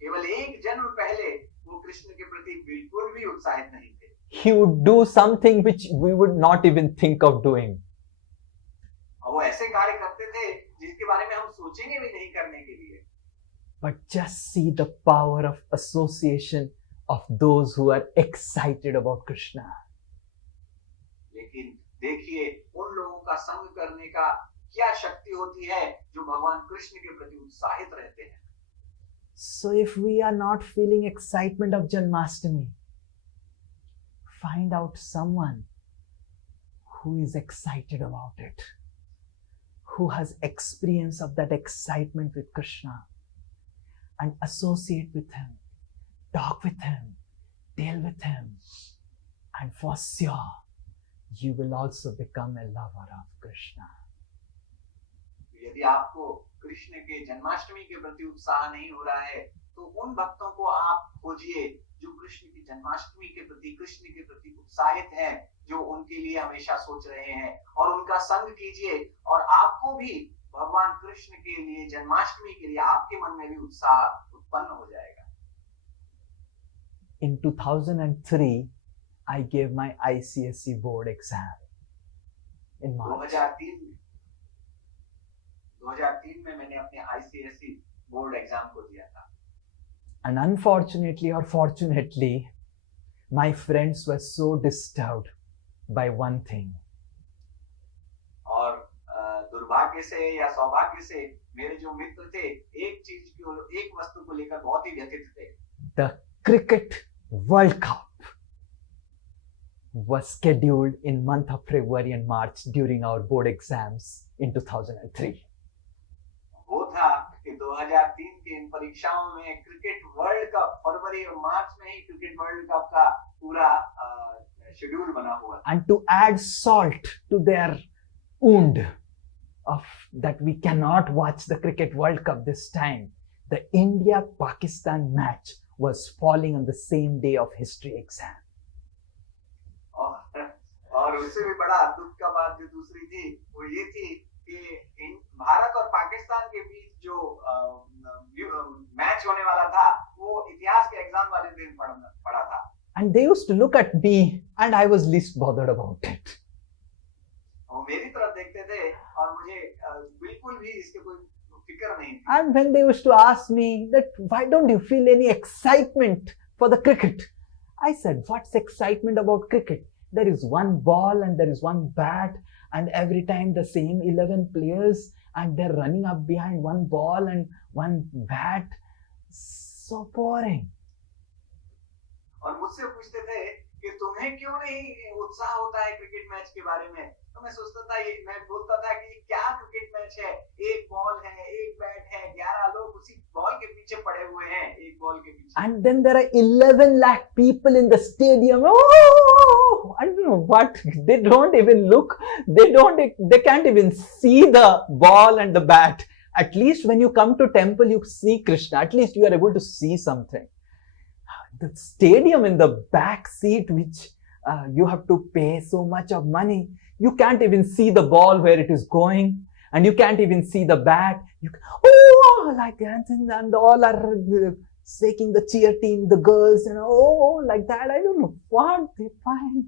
केवल एक जन्म पहले वो कृष्ण के प्रति बिल्कुल भी उत्साहित नहीं थे. He would do something which we would not even think of doing. और वो ऐसे कार्य करते थे जिसके बारे में हम सोचेंगे भी नहीं करने के लिए. But just see the power of association of those who are excited about Krishna. लेकिन देखिए उन लोगों का संग करने का क्या शक्ति होती है जो भगवान कृष्ण के प्रति उत्साहित रहते हैं. So if we are not feeling excitement of Janmashtami, find out someone who is excited about it, who has experience of that excitement with Krishna, and associate with him, talk with him, deal with him, and for sure you will also become a lover of Krishna. यदि आपको कृष्ण के जन्माष्टमी के प्रति उत्साह नहीं हो रहा है तो उन भक्तों को आप खोजिए जो कृष्ण की जन्माष्टमी के प्रति, कृष्ण के प्रति उत्साहित हैं, जो उनके लिए हमेशा सोच रहे हैं, और उनका संग कीजिए और आपको भी भगवान कृष्ण के लिए, जन्माष्टमी के लिए आपके मन में भी उत्साह उत्पन्न हो जाएगा. In 2003, I gave my ICSE board exam in March. 2003 में मैंने अपने ICSE बोर्ड एग्जाम को दिया था. And unfortunately or fortunately, my friends were so disturbed by one thing. और दुर्भाग्य से या सौभाग्य से मेरे जो मित्र थे एक वस्तु को लेकर बहुत ही व्यथित थे. The Cricket World Cup was scheduled in month of February and March during our board exams in 2003. वो था कि 2003 के इन परीक्षाओं में क्रिकेट वर्ल्ड कप फरवरी और मार्च में ही क्रिकेट वर्ल्ड कप का पूरा शेड्यूल बना हुआ. And to add salt to their wound of that we cannot watch the Cricket World Cup this time, the India-Pakistan match was falling on the same day of history exam. और उससे भी बड़ा दुख का बात जो दूसरी थी वो ये थी कि भारत और पाकिस्तान के बीच जो मैच होने वाला था वो इतिहास के एग्जाम वाले दिन पड़ा था. And they used to look at me and I was least bothered about it. वो मेरी तरफ देखते थे और मुझे बिल्कुल भी इसके कोई फिक्र नहीं थी. And when they used to ask me that why don't you feel any excitement for the cricket, I said, what's excitement about cricket? There is one ball and there is one bat, and every time the same 11 players, and they're running up behind one ball and one bat. So boring. और मुझसे पूछते थे कि तुम्हें क्यों नहीं उत्साह होता है क्रिकेट मैच के बारे में. तो मैं सोचता था, मैं बोलता था कि क्या क्रिकेट मैच है, एक बॉल है, एक बैट है, 11 लोग उसी बॉल के पीछे पड़े हुए हैं, एक बॉल के पीछे. And then there are 11 lakh people in the stadium. Oh, I don't know what. They don't even look. They can't even see the ball and the bat. At least when you come to temple, you see Krishna. At least you are able to see something. The stadium in the back seat, which you have to pay so much of money. You can't even see the ball where it is going, and you can't even see the bat. Like that, and all are shaking the cheer team, the girls, and like that. I don't know what they find.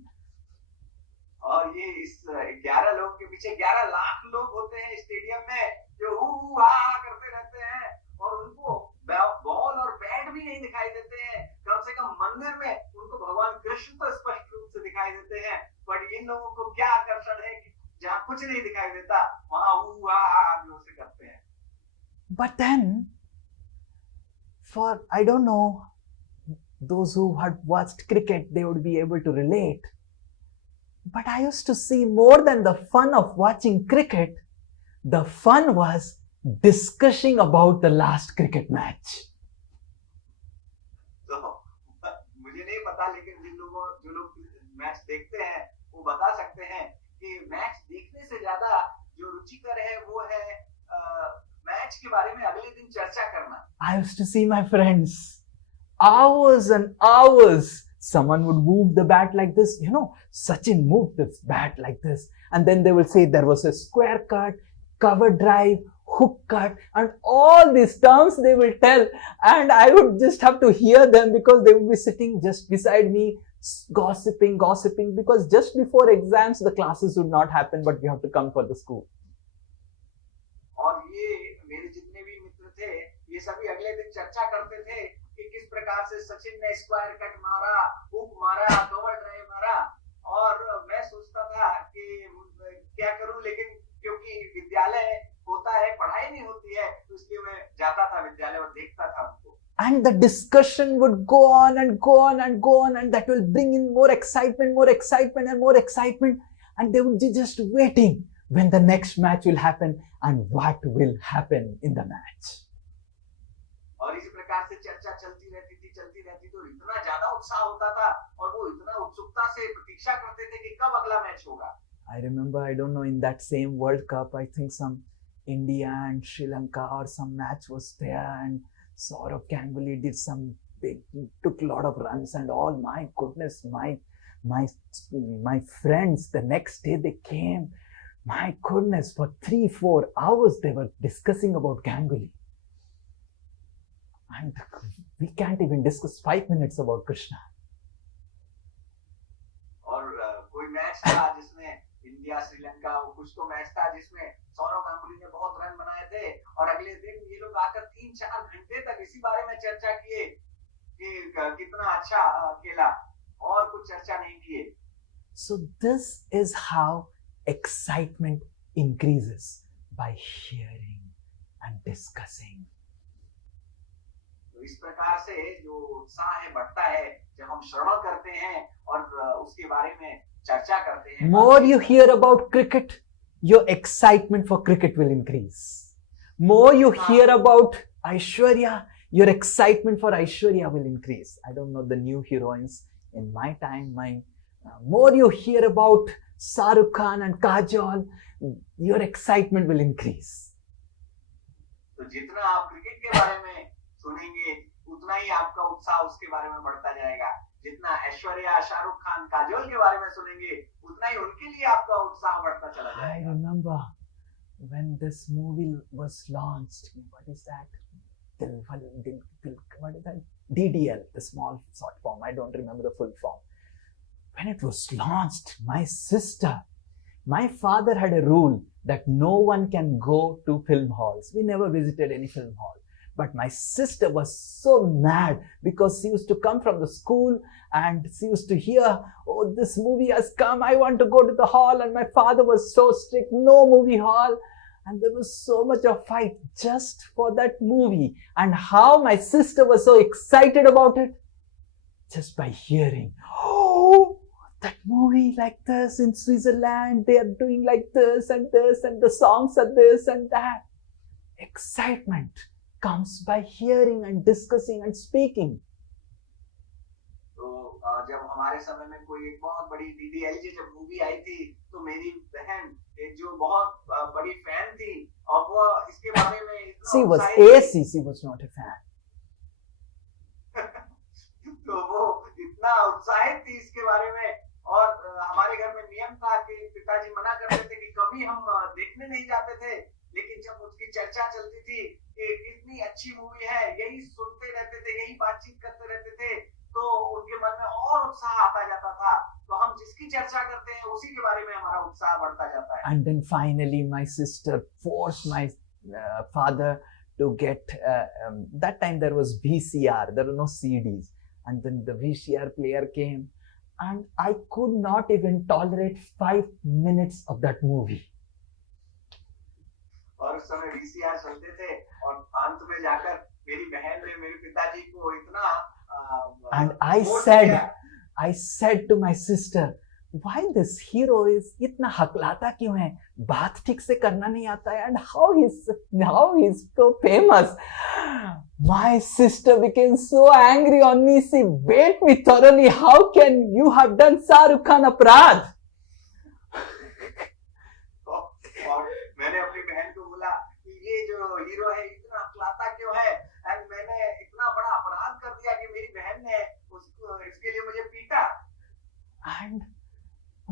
और ये इस 11 लोग के पीछे 11 लाख लोग होते हैं stadium में जो हु हा करते रहते हैं और उनको बॉल और बैट भी नहीं दिखाई देते हैं। कम से कम मंदिर में उनको भगवान कृष्ण तो स्पष्ट रूप से दिखाई देते हैं, बट इन लोगों को क्या आकर्षण है कि जहाँ कुछ नहीं दिखाई देता वहां हु हा जोर से करते हैं। But then, for I don't know, those who had watched cricket, they would be able to relate. But I used to see more than the fun of watching cricket, the fun was discussing about the last cricket match. तो मुझे नहीं पता, लेकिन जो लोग match देखते हैं वो बता सकते हैं कि मैच देखने से ज्यादा जो रुचिकर है वो है मैच के बारे में अगले दिन चर्चा करना। I used to see my friends hours and hours. Someone would move the bat like this, Sachin moved this bat like this, and then they will say there was a square cut, cover drive, hook cut, and all these terms they will tell, and I would just have to hear them because they would be sitting just beside me, gossiping, because just before exams the classes would not happen, but we have to come for the school. और ये मेरे जितने भी मित्र थे ये सभी अगले दिन चर्चा करते थे कि किस प्रकार से सचिन ने स्क्वायर कट मारा, हुक मारा, कवर ड्राइव मारा, और मैं सोचता था कि क्या करूं, लेकिन क्योंकि विद्यालय होता है, पढ़ाई नहीं होती है, तो इसलिए मैं जाता था विद्यालय और देखता था उनको। And the discussion would go on and go on and go on, and that will bring in more excitement and more excitement, and they would be just waiting when the next match will happen and what will happen in the match. और इसी प्रकार से चर्चा चलती रहती तो इतना ज्यादा उत्साह होता था और वो इतना उत्सुकता से प्रतीक्षा करते थे कि कब अगला मैच होगा। I remember, I don't know, in that same World Cup, I think some India and Sri Lanka or some match was there, and Saurav Ganguly did some took a lot of runs and all. My goodness, my friends, the next day they came. My goodness, for 3-4 hours they were discussing about Ganguly. And we can't even discuss 5 minutes about Krishna. और कोई match था जिसमें India Sri Lanka, कुछ तो match था जिसमें सौरव गांगुली ने बहुत रन बनाए थे, और अगले दिन ये लोग आकर 3-4 घंटे तक इसी बारे में चर्चा किए कि कितना अच्छा खेला, और कुछ चर्चा नहीं किए। So this is how excitement increases, by hearing and discussing. तो इस प्रकार से जो उत्साह है बढ़ता है जब हम श्रवण करते हैं और उसके बारे में चर्चा करते हैं। More you hear about cricket, your excitement for cricket will increase. More you hear about Aishwarya, your excitement for Aishwarya will increase. I don't know the new heroines in my time. More you hear about Shahrukh Khan and Kajol, your excitement will increase. तो जितना आप cricket के बारे में सुनेंगे उतना ही आपका उत्साह उसके बारे में बढ़ता जाएगा। जितना ऐश्वर्या, शाहरुख खान, काजोल के बारे में सुनेंगे उतना ही उनके लिए आपका उत्साह बढ़ता चला जाएगा। I remember when this movie was launched. What is that? What is that? DDL, the small short form. I don't remember the full form. When it was launched, my father had a rule that no one can go to film halls. We never visited any film hall. But my sister was so mad because she used to come from the school and she used to hear, oh, this movie has come, I want to go to the hall. And my father was so strict, no movie hall. And there was so much of fight just for that movie. And how my sister was so excited about it, just by hearing, oh, that movie like this in Switzerland, they are doing like this, and the songs are this and that. Excitement comes by hearing and discussing and speaking. तो जब हमारे समय में कोई एक बहुत बड़ी DDLJ जब मूवी आई थी तो मेरी बहन एक जो बहुत बड़ी फैन थी और वो इसके बारे में She was AC, she was not a fan. तो वो इतना उत्साहित थी इसके बारे में और हमारे घर में नियम था कि पिताजी मना करते थे कि कभी हम देखने नहीं जाते थे, लेकिन जब उसकी चर्चा चलती थी कि कितनी अच्छी मूवी है, यही सुनते रहते थे, यही बातचीत करते रहते थे, तो उनके मन में और उत्साह आता जाता था। तो हम जिसकी चर्चा करते हैं उसी के बारे में हमारा उत्साह बढ़ता जाता है। And then finally, my sister forced my father to get. That time there was VCR. There were no CDs, and then the VCR player came, and I could not even tolerate 5 minutes of that movie. और उस समय VCR चलते थे और अंत में जाकर मेरी बहन ने मेरे पिताजी को इतना And I force said, किया। I said to my sister, why this hero is इतना हकलाता क्यों है? बात ठीक से करना नहीं आता है, and how he's so famous. My sister became so angry on me. She beat me thoroughly. How can you have done Shahrukh Khan अपराध? और मैंने अपनी बहन को बोला कि ये जो हीरो है इतना हकलाता क्यों है, एंड मैंने इतना बड़ा अपराध कर दिया कि मेरी बहन ने उसको इसके लिए मुझे पीटा। And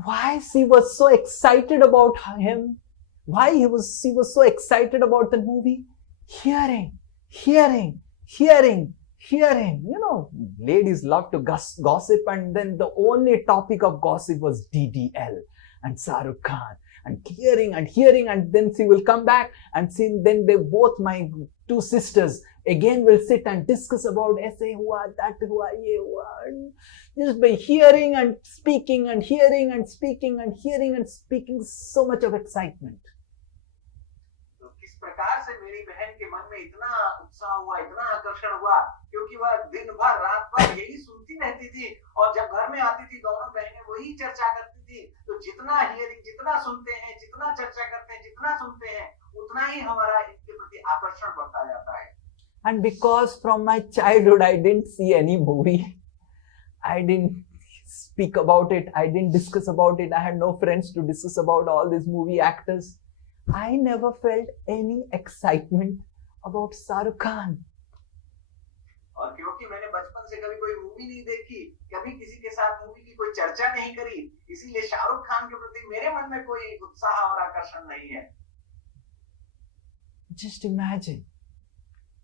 why she was so excited about him? Why she was so excited about the movie? Hearing. You know, ladies love to gossip, and then the only topic of gossip was DDL and Shahrukh Khan. And hearing, and then she will come back, and then they both, my two sisters, again will sit and discuss about ऐसे हुआ, that हुआ, ये हुआ, just by hearing and speaking and hearing and speaking and hearing and speaking, so much of excitement. तो किस प्रकार से मेरी बहन के मन में इतना उत्साह हुआ, इतना आकर्षण हुआ, क्योंकि वह दिन भर रात भर यही सुनती रहती थी, और जब घर में आती थी दोनों बहनें वही चर्चा करती थी। तो जितना हियरिंग, जितना सुनते हैं, जितना चर्चा करते हैं, जितना सुनते हैं, उतना ही हमारा इनके प्रति आकर्षण बढ़ता जाता है। And because from my childhood I didn't see any movie, I didn't speak about it, I didn't discuss about it, I had no friends to discuss about all these movie actors, I never felt any excitement about Shahrukh Khan. और क्योंकि मैंने बचपन से कभी कोई movie नहीं देखी, कभी किसी के साथ मूवी की कोई चर्चा नहीं करी, इसीलिए शाहरुख खान के प्रति मेरे मन में कोई उत्साह और आकर्षण नहीं है। Just imagine,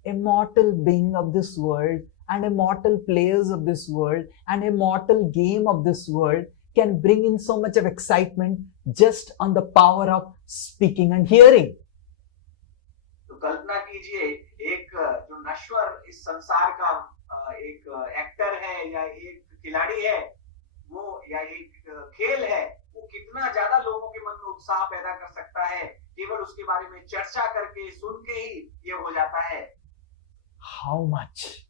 a mortal being of this world and immortal players of this world and a mortal game of this world can bring in so much of excitement just on the power of speaking and hearing. तो कल्पना कीजिए, एक जो नश्वर इस संसार का एक actor है या एक खिलाड़ी है, वो या एक खेल है, वो कितना ज्यादा लोगों के मन में उत्साह पैदा कर सकता है केवल उसके बारे में चर्चा करके, सुन के ही ये हो जाता है। How much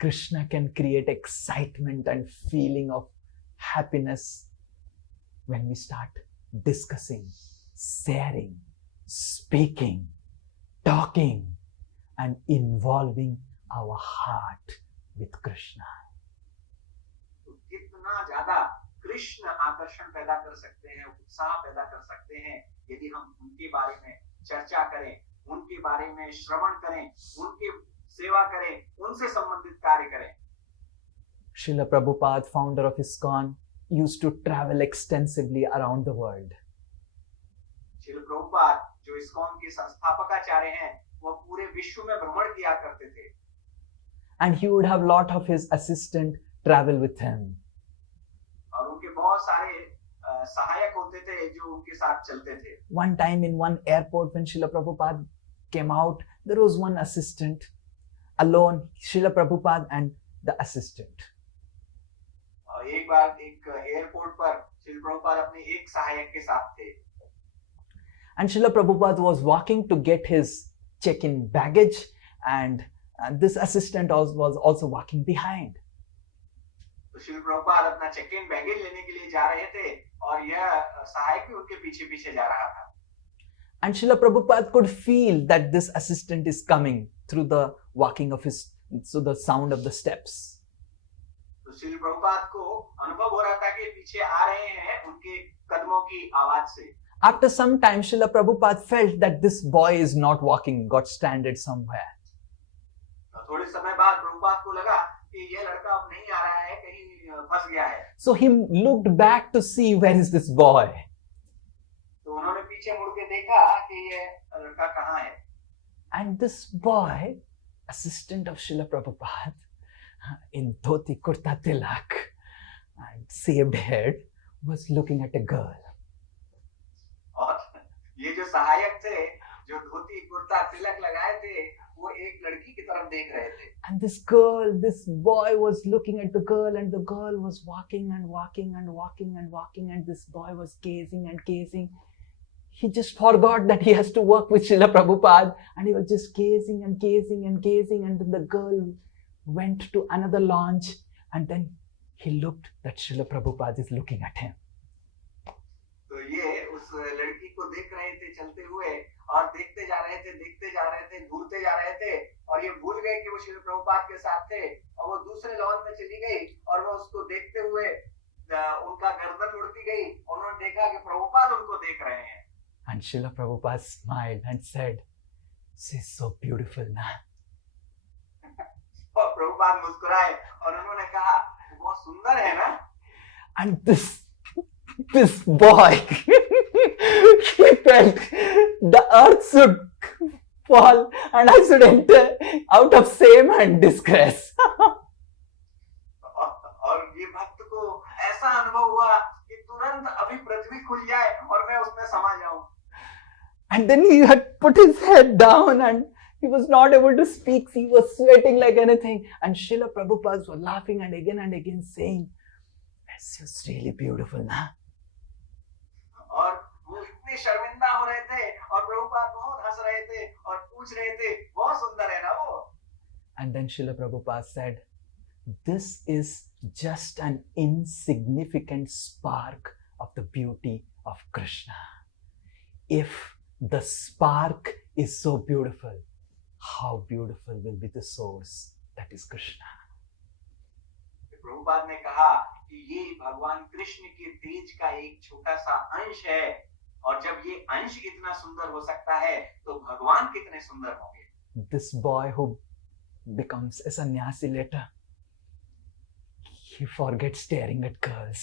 Krishna can create excitement and feeling of happiness when we start discussing, sharing, speaking, talking, and involving our heart with Krishna. तो कितना ज्यादा कृष्ण आकर्षण पैदा कर सकते हैं, उत्साह पैदा कर सकते हैं यदि हम उनके बारे में चर्चा करें, उनके बारे में श्रवण करें, उनकी सेवा करें, उनसे संबंधित कार्य करें। Srila Prabhupada, founder of ISKCON, used to travel extensively around the world. Srila Prabhupada जो इस्कॉन के संस्थापकाचार्य हैं, वो पूरे विश्व में भ्रमण किया करते थे। And he would have lot of his assistant travel with him. और उनके बहुत सारे सहायक होते थे जो उनके साथ चलते थे। One time in one airport when Srila Prabhupada came out, there was one assistant alone, Srila Prabhupada and the assistant. एक बार एक एयरपोर्ट पर श्रील प्रभुपाद अपने एक सहायक के साथ थे। And Srila Prabhupada was walking to get his check-in baggage, and this assistant was also walking behind. तो श्रील प्रभुपाद अपना चेक इन बैगेज लेने के लिए जा रहे थे और यह सहायक भी उनके पीछे पीछे जा रहा था। And Srila Prabhupada could feel that this assistant is coming through the walking of his, so the sound of the steps. तो श्रील प्रभुपाद को अनुभव हो रहा था कि पीछे आ रहे हैं उनके कदमों की आवाज से। After some time, Srila Prabhupada felt that this boy is not walking, got stranded somewhere. थोड़े समय बाद प्रभुपाद को लगा कि यह लड़का अब नहीं आ रहा है, कहीं फंस गया है। So he looked back to see where is this boy. तो उन्होंने पीछे मुड़ के देखा कि ये लड़का कहाँ है। And this boy, assistant of Srila Prabhupada, in dhoti kurta tilak and shaved head, was looking at a girl. और ये जो सहायक थे, जो धोती कुर्ता तिलक लगाए थे, वो एक लड़की की तरफ देख रहे थे। And this girl, this boy was looking at the girl, and the girl was walking and walking and walking and walking, and this boy was gazing and gazing. He just forgot that he has to work with Srila Prabhupada, and he was just gazing and gazing and gazing, and then the girl went to another lounge, and then he looked that Srila Prabhupada is looking at him. तो ये उस लड़की को देख रहे थे चलते हुए, और देखते जा रहे थे, घूरते जा रहे थे, और ये भूल गए कि वो श्री प्रभुपाद के साथ थे, और वो दूसरे लॉन में चली गई, और वो उसको देखते हुए उनका गर्दन उड़ती गई, और उन्होंने देखा कि प्रभुपाद उनको देख रहे हैं। And Srila Prabhupada smiled and said, "She's so beautiful, na." और प्रभुपाद मुस्कुराए और उन्होंने कहा, बहुत सुंदर है ना। And this boy, he felt the earth should fall and I should enter out of shame and disgrace. और ये भक्त को ऐसा अनुभव हुआ कि तुरंत अभी पृथ्वी खुल जाए और मैं उसमें समा जाऊं। And then he had put his head down and he was not able to speak. He was sweating like anything. And Srila Prabhupada was laughing and again saying, "She's really beautiful, na?" और वो इतने शर्मिंदा हो रहे थे और प्रभुपाद बहुत हंस रहे थे और पूछ रहे थे, बहुत सुंदर है ना वो। And then Srila Prabhupada said, "This is just an insignificant spark of the beauty of Krishna. If the spark is so beautiful, how beautiful will be the source that is Krishna." Prabhupada ने कहा कि ये भगवान कृष्ण के तेज का एक छोटा सा अंश है, और जब ये अंश इतना सुंदर हो सकता है तो भगवान कितने सुंदर होंगे। This boy who becomes a sannyasi later, he forgets staring at girls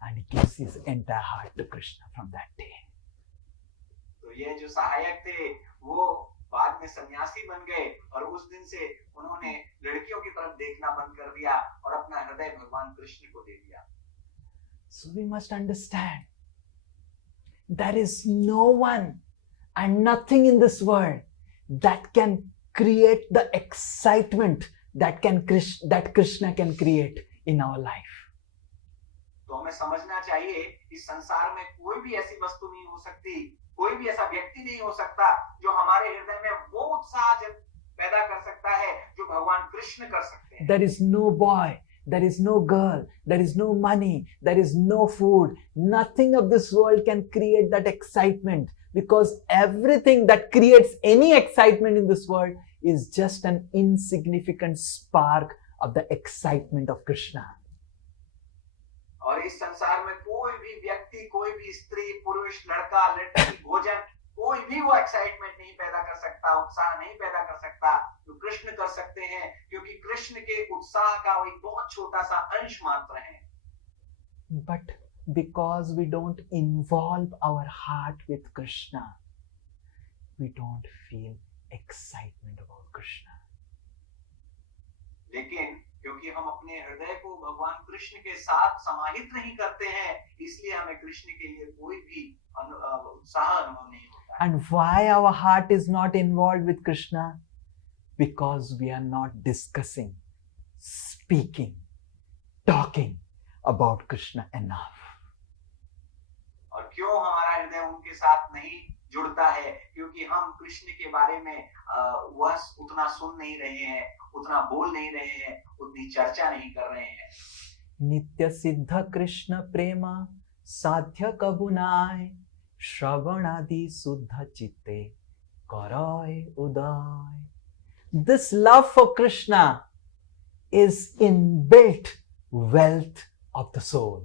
and he gives his entire heart to Krishna from that day. तो ये जो सहायक थे वो बाद में सन्यासी बन गए, और उस दिन से उन्होंने लड़कियों की तरफ देखना बंद कर दिया और अपना हृदय भगवान कृष्ण को दे दिया। So we must understand, there is no one and nothing in this world that can create the excitement that Krishna can create in our life. तो हमें समझना चाहिए कि संसार में कोई भी ऐसी वस्तु नहीं हो सकती, कोई भी ऐसा व्यक्ति नहीं हो सकता जो हमारे हृदय में वो उत्साह पैदा कर सकता है जो भगवान कृष्ण कर सकते हैं। There is no boy, there is no girl, there is no money, there is no food. Nothing of this world can create that excitement, because everything that creates any excitement in this world is just an insignificant spark of the excitement of Krishna. और इस संसार में कोई भी व्यक्ति, कोई भी स्त्री, पुरुष, लड़का, लड़की, भोजन, कोई भी वो एक्साइटमेंट नहीं पैदा कर सकता, उत्साह नहीं पैदा कर सकता जो कृष्ण कर सकते हैं, क्योंकि कृष्ण के उत्साह का वो एक बहुत छोटा सा अंश मात्र है। But because we don't involve our heart with Krishna, we don't feel excitement about Krishna. लेकिन क्योंकि हम अपने हृदय को भगवान कृष्ण के साथ समाहित नहीं करते हैं, इसलिए हमें कृष्ण के लिए कोई भी उत्साह अनुभव नहीं होता। And why our heart is not involved with Krishna? Because we are not discussing, speaking, talking about Krishna enough. और क्यों हमारा हृदय उनके साथ नहीं जुड़ता है? क्योंकि हम कृष्ण के बारे में वह उतना सुन नहीं रहे हैं, उतना बोल नहीं रहे हैं, उतनी चर्चा नहीं कर रहे हैं। नित्य सिद्ध कृष्ण प्रेम साध्य कबुनाय, श्रवणादि शुद्ध चित्ते करय उदय. This love for Krishna is inbuilt wealth of the soul.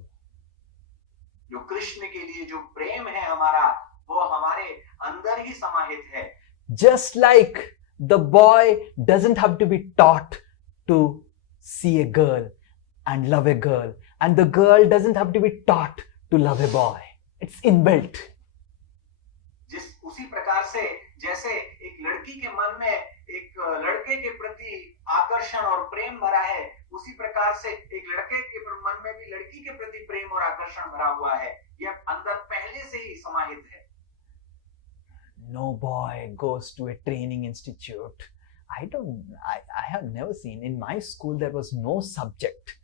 जो कृष्ण के लिए जो प्रेम है हमारा, वो हमारे अंदर ही समाहित है। Just like the boy doesn't have to be taught to see a girl and love a girl And the girl doesn't have to be taught to love a boy. It's inbuilt. उसी प्रकार से जैसे एक लड़की के मन में एक लड़के के प्रति आकर्षण और प्रेम भरा है, उसी प्रकार से एक लड़के के मन में भी लड़की के प्रति प्रेम और आकर्षण भरा हुआ है। यह अंदर पहले से ही समाहित है। No boy goes to a training institute. I have never seen. In my school, there was no subject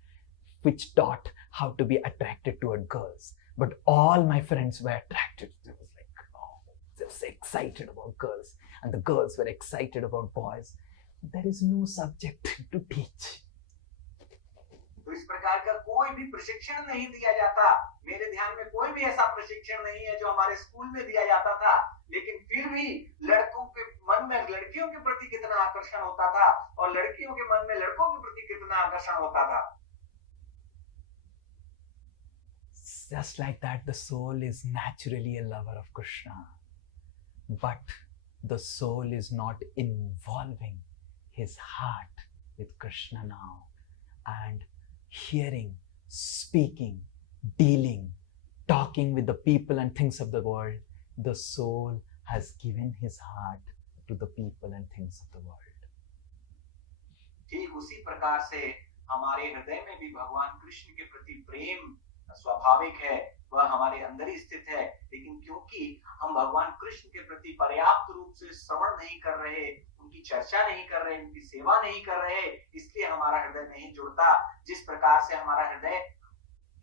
which taught how to be attracted toward girls. But all my friends were attracted. They was like, oh, they were excited about girls. And the girls were excited about boys. There is no subject to teach. तो इस प्रकार का कोई भी प्रशिक्षण नहीं दिया जाता। मेरे ध्यान में कोई भी ऐसा प्रशिक्षण नहीं है जो हमारे स्कूल में दिया जाता था। लेकिन फिर भी लड़कों के मन में लड़कियों के प्रति कितना आकर्षण होता था और लड़कियों के मन में लड़कों के प्रति कितना आकर्षण होता था। Just like that, the soul is naturally a lover of Krishna. But the soul is not involving his heart with Krishna now. And hearing, speaking, dealing, talking with the people and things of the world, the soul has given his heart to the people and things of the world. ठीक उसी प्रकार से हमारे हृदय में भी भगवान कृष्ण के प्रति प्रेम स्वाभाविक है, वह हमारे अंदर ही स्थित है। लेकिन क्योंकि हम भगवान कृष्ण के प्रति पर्याप्त रूप से श्रवण नहीं कर रहे, उनकी चर्चा नहीं कर रहे, उनकी सेवा नहीं कर रहे, इसलिए हमारा हृदय नहीं जुड़ता। जिस प्रकार से हमारा हृदय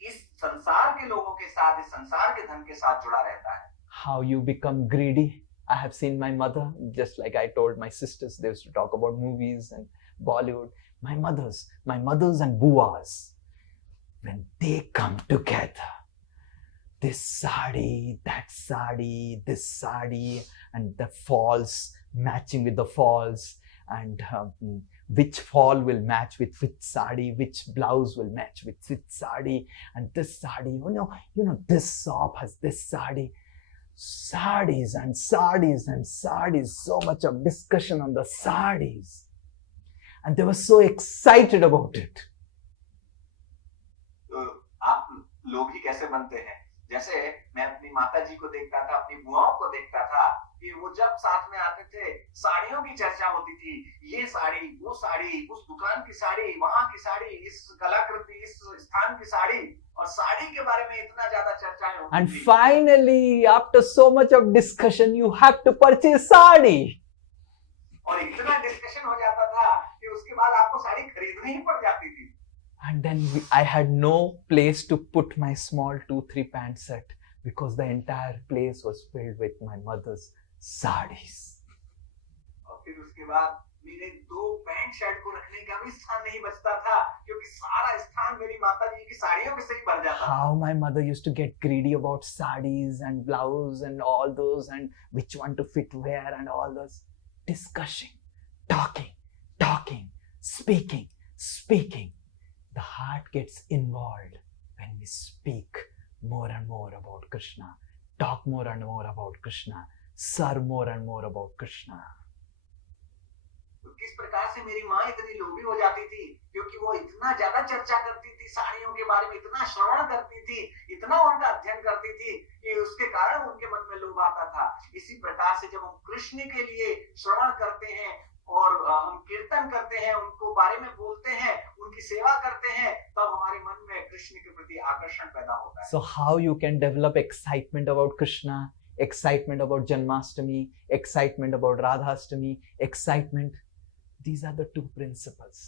इस संसार के लोगों के साथ, इस संसार के धन के साथ जुड़ा रहता है। How you become greedy? I have seen my mother, just like I told my sisters, they used to talk about movies and Bollywood. My mothers and buas, when they come together, this sari, that sari, this sari, and the falls matching with the falls, and which fall will match with which sari, which blouse will match with which sari, and this sari, you know, this shop has this sari. Saris and saris and saris, so much of discussion on the saris. And they were so excited about it. तो आप लोग ही कैसे बनते हैं? जैसे मैं अपनी माताजी को देखता था, अपनी बुआओं को देखता था कि वो जब साथ में आते थे, साड़ियों की चर्चा होती थी। ये साड़ी, वो साड़ी, उस दुकान की साड़ी, वहां की साड़ी, इस कलाकृति, इस स्थान की साड़ी, और साड़ी के बारे में इतना ज्यादा चर्चाएं होती थी। And finally, after so much of discussion, you have to purchase sari. और इतना डिस्कशन हो जाता था कि उसके बाद आपको साड़ी खरीदनी ही पड़ जाती थी। And then I had no place to put my small 2-3 pant set because the entire place was filled with my mother's saris. और फिर उसके बाद मेरे 2 पैंट शर्ट को रखने का भी स्थान नहीं बचता था क्योंकि सारा स्थान मेरी माताजी की साड़ियों से ही भर जाता था। How my mother used to get greedy about saris and blouse and all those and which one to fit where and all those. Discussing, talking, speaking. The heart gets involved when we speak more and more about Krishna, talk more and more about Krishna, serve more and more about Krishna. तो किस प्रकार से मेरी माँ इतनी लोभी हो जाती थी क्योंकि वो इतना ज्यादा चर्चा करती थी, साड़ियों के बारे में इतना श्रवण करती थी, इतना उनका अध्ययन करती थी कि उसके कारण उनके मन में लोभ आता था। इसी प्रकार से जब हम कृष्ण के लिए श्रवण करते हैं और हम कीर्तन करते हैं, उनको बारे में बोलते हैं, उनकी सेवा करते हैं, तब हमारे मन में कृष्ण के प्रति आकर्षण पैदा होता है। So how you can develop excitement about Krishna, excitement about Janmashtami, excitement about Radhashtami, excitement. These are the 2 principles.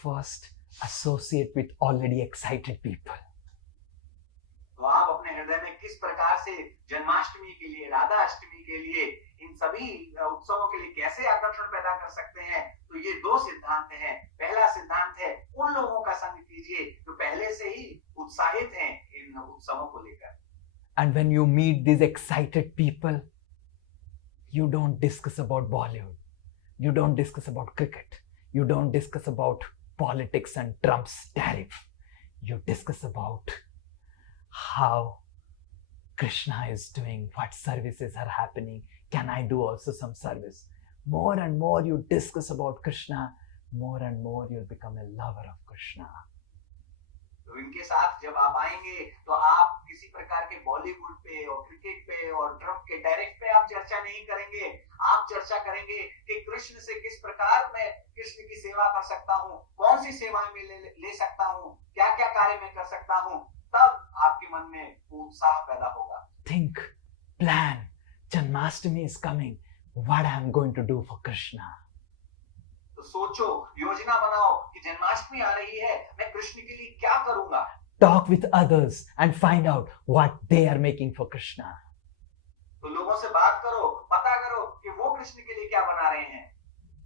First, associate with already excited people. तो आप अपने हृदय में किस प्रकार से जन्माष्टमी के लिए, राधा अष्टमी के लिए, इन सभी उत्सवों के लिए कैसे आकर्षण पैदा कर सकते हैं? तो ये 2 सिद्धांत हैं। पहला सिद्धांत है उन लोगों का संग कीजिए जो पहले से ही उत्साहित हैं इन उत्सवों को लेकर। And when you meet these excited people, you don't discuss about Bollywood. You don't discuss about cricket. You don't discuss about politics and Trump's tariff. You discuss about how Krishna is doing, what services are happening. Can I do also some service? More and more you discuss about Krishna, more and more you'll become a lover of Krishna. तो इनके साथ जब आप आएंगे तो आप किसी प्रकार के बॉलीवुड पे और क्रिकेट पे और ड्रम के डायरेक्ट पे आप चर्चा नहीं करेंगे। आप चर्चा करेंगे कि कृष्ण से किस प्रकार मैं कृष्ण की सेवा कर सकता हूँ, कौन सी सेवाएं में ले सकता हूँ, क्या क्या कार्य मैं कर सकता हूँ। तब आपके मन में वो उत्साह पैदा होगा। Think, plan. Janmashtami is coming. What I am going to do for Krishna? तो सोचो, योजना बनाओ कि जन्माष्टमी आ रही है, मैं कृष्ण के लिए क्या करूंगा। Talk with others and find out what they are making for Krishna. तो लोगों से बात करो, पता करो कि वो कृष्ण के लिए क्या बना रहे हैं।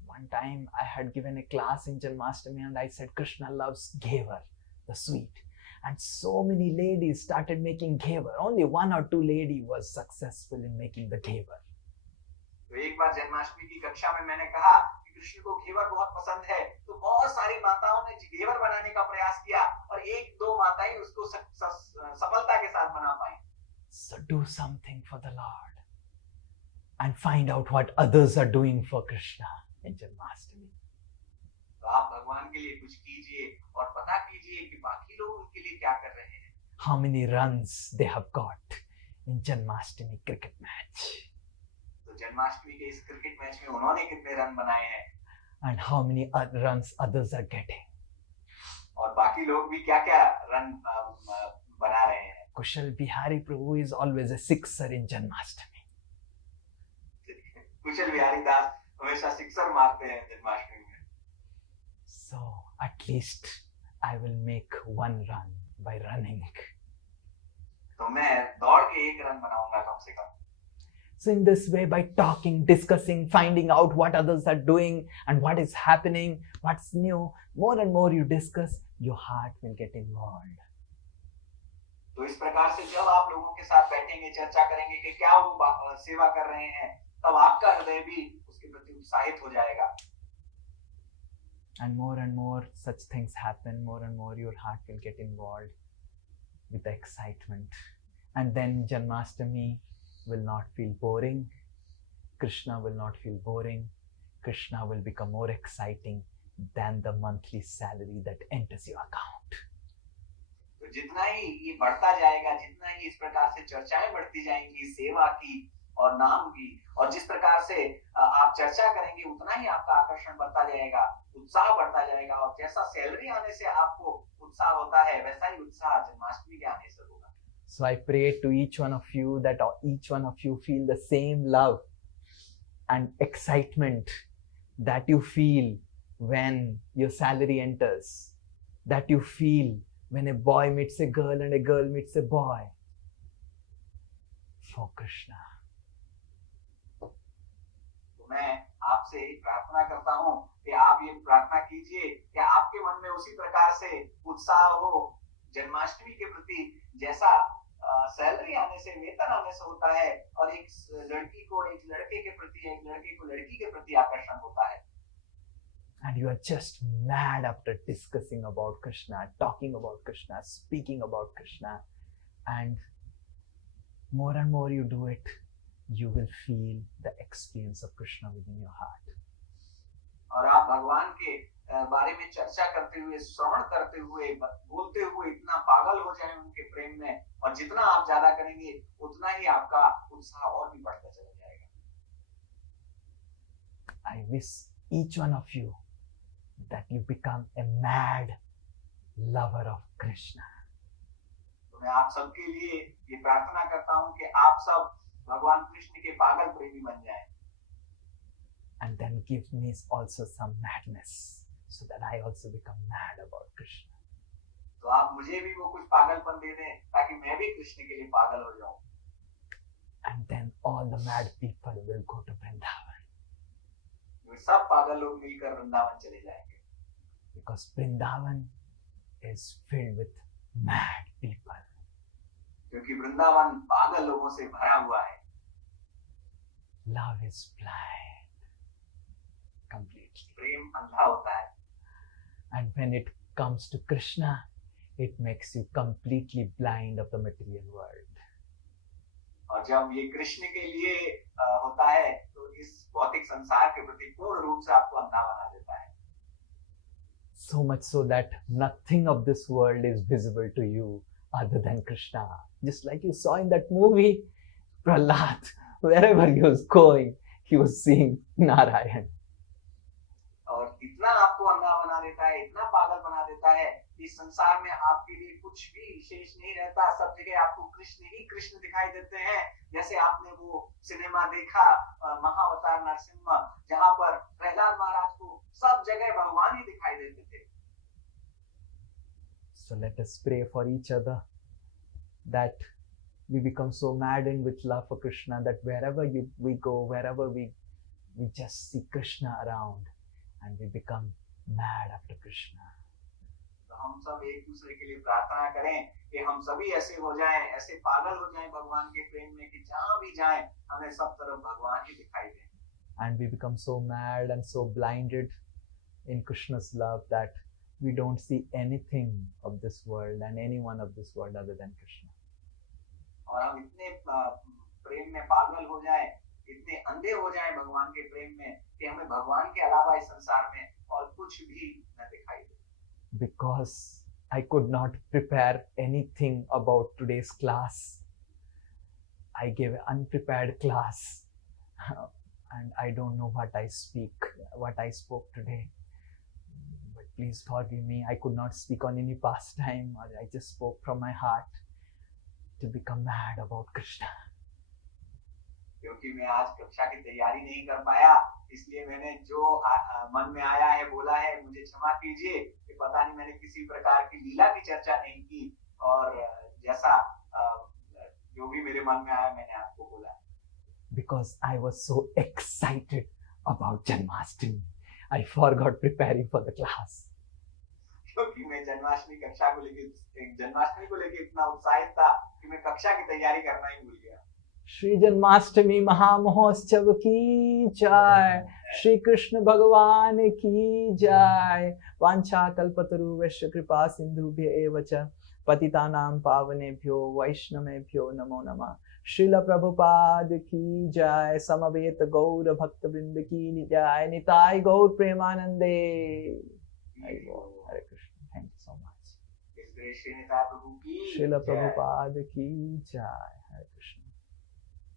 One time I had given a class in Janmashtami and I said Krishna loves ghevar, the sweet. And so many ladies started making ghevar. Only one or two lady was successful in making the ghevar. तो एक बार जन्माष्टमी की कक्षा में मैंने कहा कि कृष्ण को घेवर बहुत पसंद है, तो बहुत सारी माताओं ने घेवर बनाने का प्रयास किया और एक दो माताएं उसको सफलता के साथ बना पाई। So do something for the Lord and find out what others are doing for Krishna in Janmashtami. तो आप भगवान के लिए कुछ कीजिए और पता कीजिए कि बाकी लोग उनके लिए क्या कर रहे हैं। How many runs they have got in Janmashtami cricket match. तो जन्माष्टमी के इस क्रिकेट मैच में उन्होंने कितने रन बनाए हैं and how many runs others are getting. और बाकी लोग भी क्या क्या रन बना रहे हैं। Kushal Bihari Prabhu is always a sixer in Janmashtami. कुशल बिहारी दास हमेशा सिक्सर मारते हैं जन्माष्टमी में। So at least I will make one run by running. तो मैं दौड़ के एक रन बनाऊंगा कम से कम। So in this way, by talking, discussing, finding out what others are doing and what is happening, what's new, more and more you discuss, your heart will get involved. तो इस प्रकार से जब आप लोगों के साथ बैठेंगे, चर्चा करेंगे कि क्या वो सेवा कर रहे हैं, तब आपका हृदय भी उसके प्रति उत्साहित हो जाएगा। And more such things happen, more and more your heart will get involved with the excitement. And then Janmashtami will not feel boring. Krishna will not feel boring. Krishna will become more exciting than the monthly salary that enters your account. तो जितना ही ये बढ़ता जाएगा, जितना ही इस प्रकार से चर्चाएं बढ़ती जाएंगी सेवा की और नाम की, और जिस प्रकार से आप चर्चा करेंगे उतना ही आपका आकर्षण बढ़ता जाएगा, उत्साह बढ़ता जाएगा, और जैसा सैलरी आने से आपको उत्साह होता है वैसा ही उत्साह जन्माष्टमी के आने से होगा। So I pray to each one of you that each one of you feel the same love and excitement that you feel when your salary enters, that you feel when a boy meets a girl and a girl meets a boy for Krishna. तो मैं आपसे प्रार्थना करता हूँ कि आप ये प्रार्थना कीजिए कि आपके मन में उसी प्रकार से उत्साह हो जन्माष्टमी के प्रति, जैसा सैलरी आने से, वेतन आने से होता है, और एक लड़की को एक लड़के के प्रति, एक लड़के को लड़की के प्रति आकर्षण होता है। And you are just mad after discussing about Krishna, talking about Krishna, speaking about Krishna, and more you do it, you will feel the experience of Krishna within your heart. और आप भगवान के बारे में चर्चा करते हुए, श्रवण करते हुए, बोलते हुए इतना पागल हो जाए उनके प्रेम में, और जितना आप ज्यादा करेंगे उतना ही आपका उत्साह और भी बढ़ता चला जाएगा। I wish each one of you that you become a mad lover of Krishna. तो मैं आप सबके लिए ये प्रार्थना करता हूँ कि आप सब भगवान कृष्ण के पागल प्रेमी बन जाएं। And then give me also some madness, so that I also become mad about Krishna. तो आप मुझे भी वो कुछ पागलपन दे दें ताकि मैं भी कृष्ण के लिए पागल हो जाऊं। And then all the mad people will go to Vrindavan. वे सब पागल लोग मिलकर वृंदावन चले जाएंगे। Because Vrindavan is filled with mad people. क्योंकि वृंदावन पागल लोगों से भरा हुआ है। Love is blind completely. प्रेम अंधा होता है। And when it comes to Krishna, it makes you completely blind of the material world. और जब ये कृष्ण के लिए होता है तो इस भौतिक संसार के प्रति पूर्ण रूप से आपको अंधा बना देता है। So much so that nothing of this world is visible to you other than Krishna. Just like you saw in that movie, Prahlad, wherever he was going, he was seeing Narayan. और इतना आपको अंधा बना देता है, इतना पागल बना देता है कि इस संसार में आपके लिए कुछ भी शेष नहीं रहता। सब जगह आपको कृष्ण ही कृष्ण दिखाई देते हैं। जैसे आपने वो सिनेमा देखा महाअवतार नरसिम्हा, जहां पर प्रहलाद महाराज को सब जगह भगवान ही दिखाई देते थे। So let us pray for each other that we become so maddened with love for Krishna that wherever we go, wherever we just see Krishna around and we become mad after Krishna. तो हम सब एक दूसरे के लिए प्रार्थना करें कि हम सभी ऐसे हो जाएं, ऐसे पागल हो जाएं भगवान के प्रेम में कि जहां भी जाएं हमें सब तरफ भगवान ही दिखाई दें। And we become so mad and so blinded in Krishna's love that we don't see anything of this world and anyone of this world other than Krishna. और हम इतने प्रेम में पागल हो जाएं, इतने अंधे हो जाएं भगवान के प्रेम में कि हमें भगवान के अलावा इस संसार में और कुछ भी न दिखाई दे। Because I could not prepare anything about today's class. I gave an unprepared class and I don't know what I spoke today. But please forgive me. I could not speak on any pastime, or I just spoke from my heart to become mad about Krishna. क्योंकि मैं आज कक्षा की तैयारी नहीं कर पाया, इसलिए मैंने जो मन में आया है बोला है, मुझे क्षमा कीजिए कि पता नहीं मैंने किसी प्रकार की लीला की चर्चा नहीं की और जैसा जो भी मेरे मन में आया मैंने आपको बोला। Because I was so excited about Janmashtami, I forgot preparing for the class. क्योंकि मैं जन्माष्टमी को लेके इतना उत्साहित था कि मैं कक्षा की तैयारी करना ही भूल गया। श्री जन्माष्टमी महामहोत्सव की जय, श्री कृष्ण भगवान की जय। वांछा कल्पतरुभ्यश्च कृपा सिंधुभ्य एव च पतितानां पावनेभ्यो वैष्णवेभ्यो नमो नमः। श्रील प्रभुपाद की जय। समवेत गौर भक्त वृंद की जय। निताय गौर प्रेमानंदे। Hare Krishna. Thank you so much. Shri Nitai प्रभु की श्रील प्रभुपाद की जय।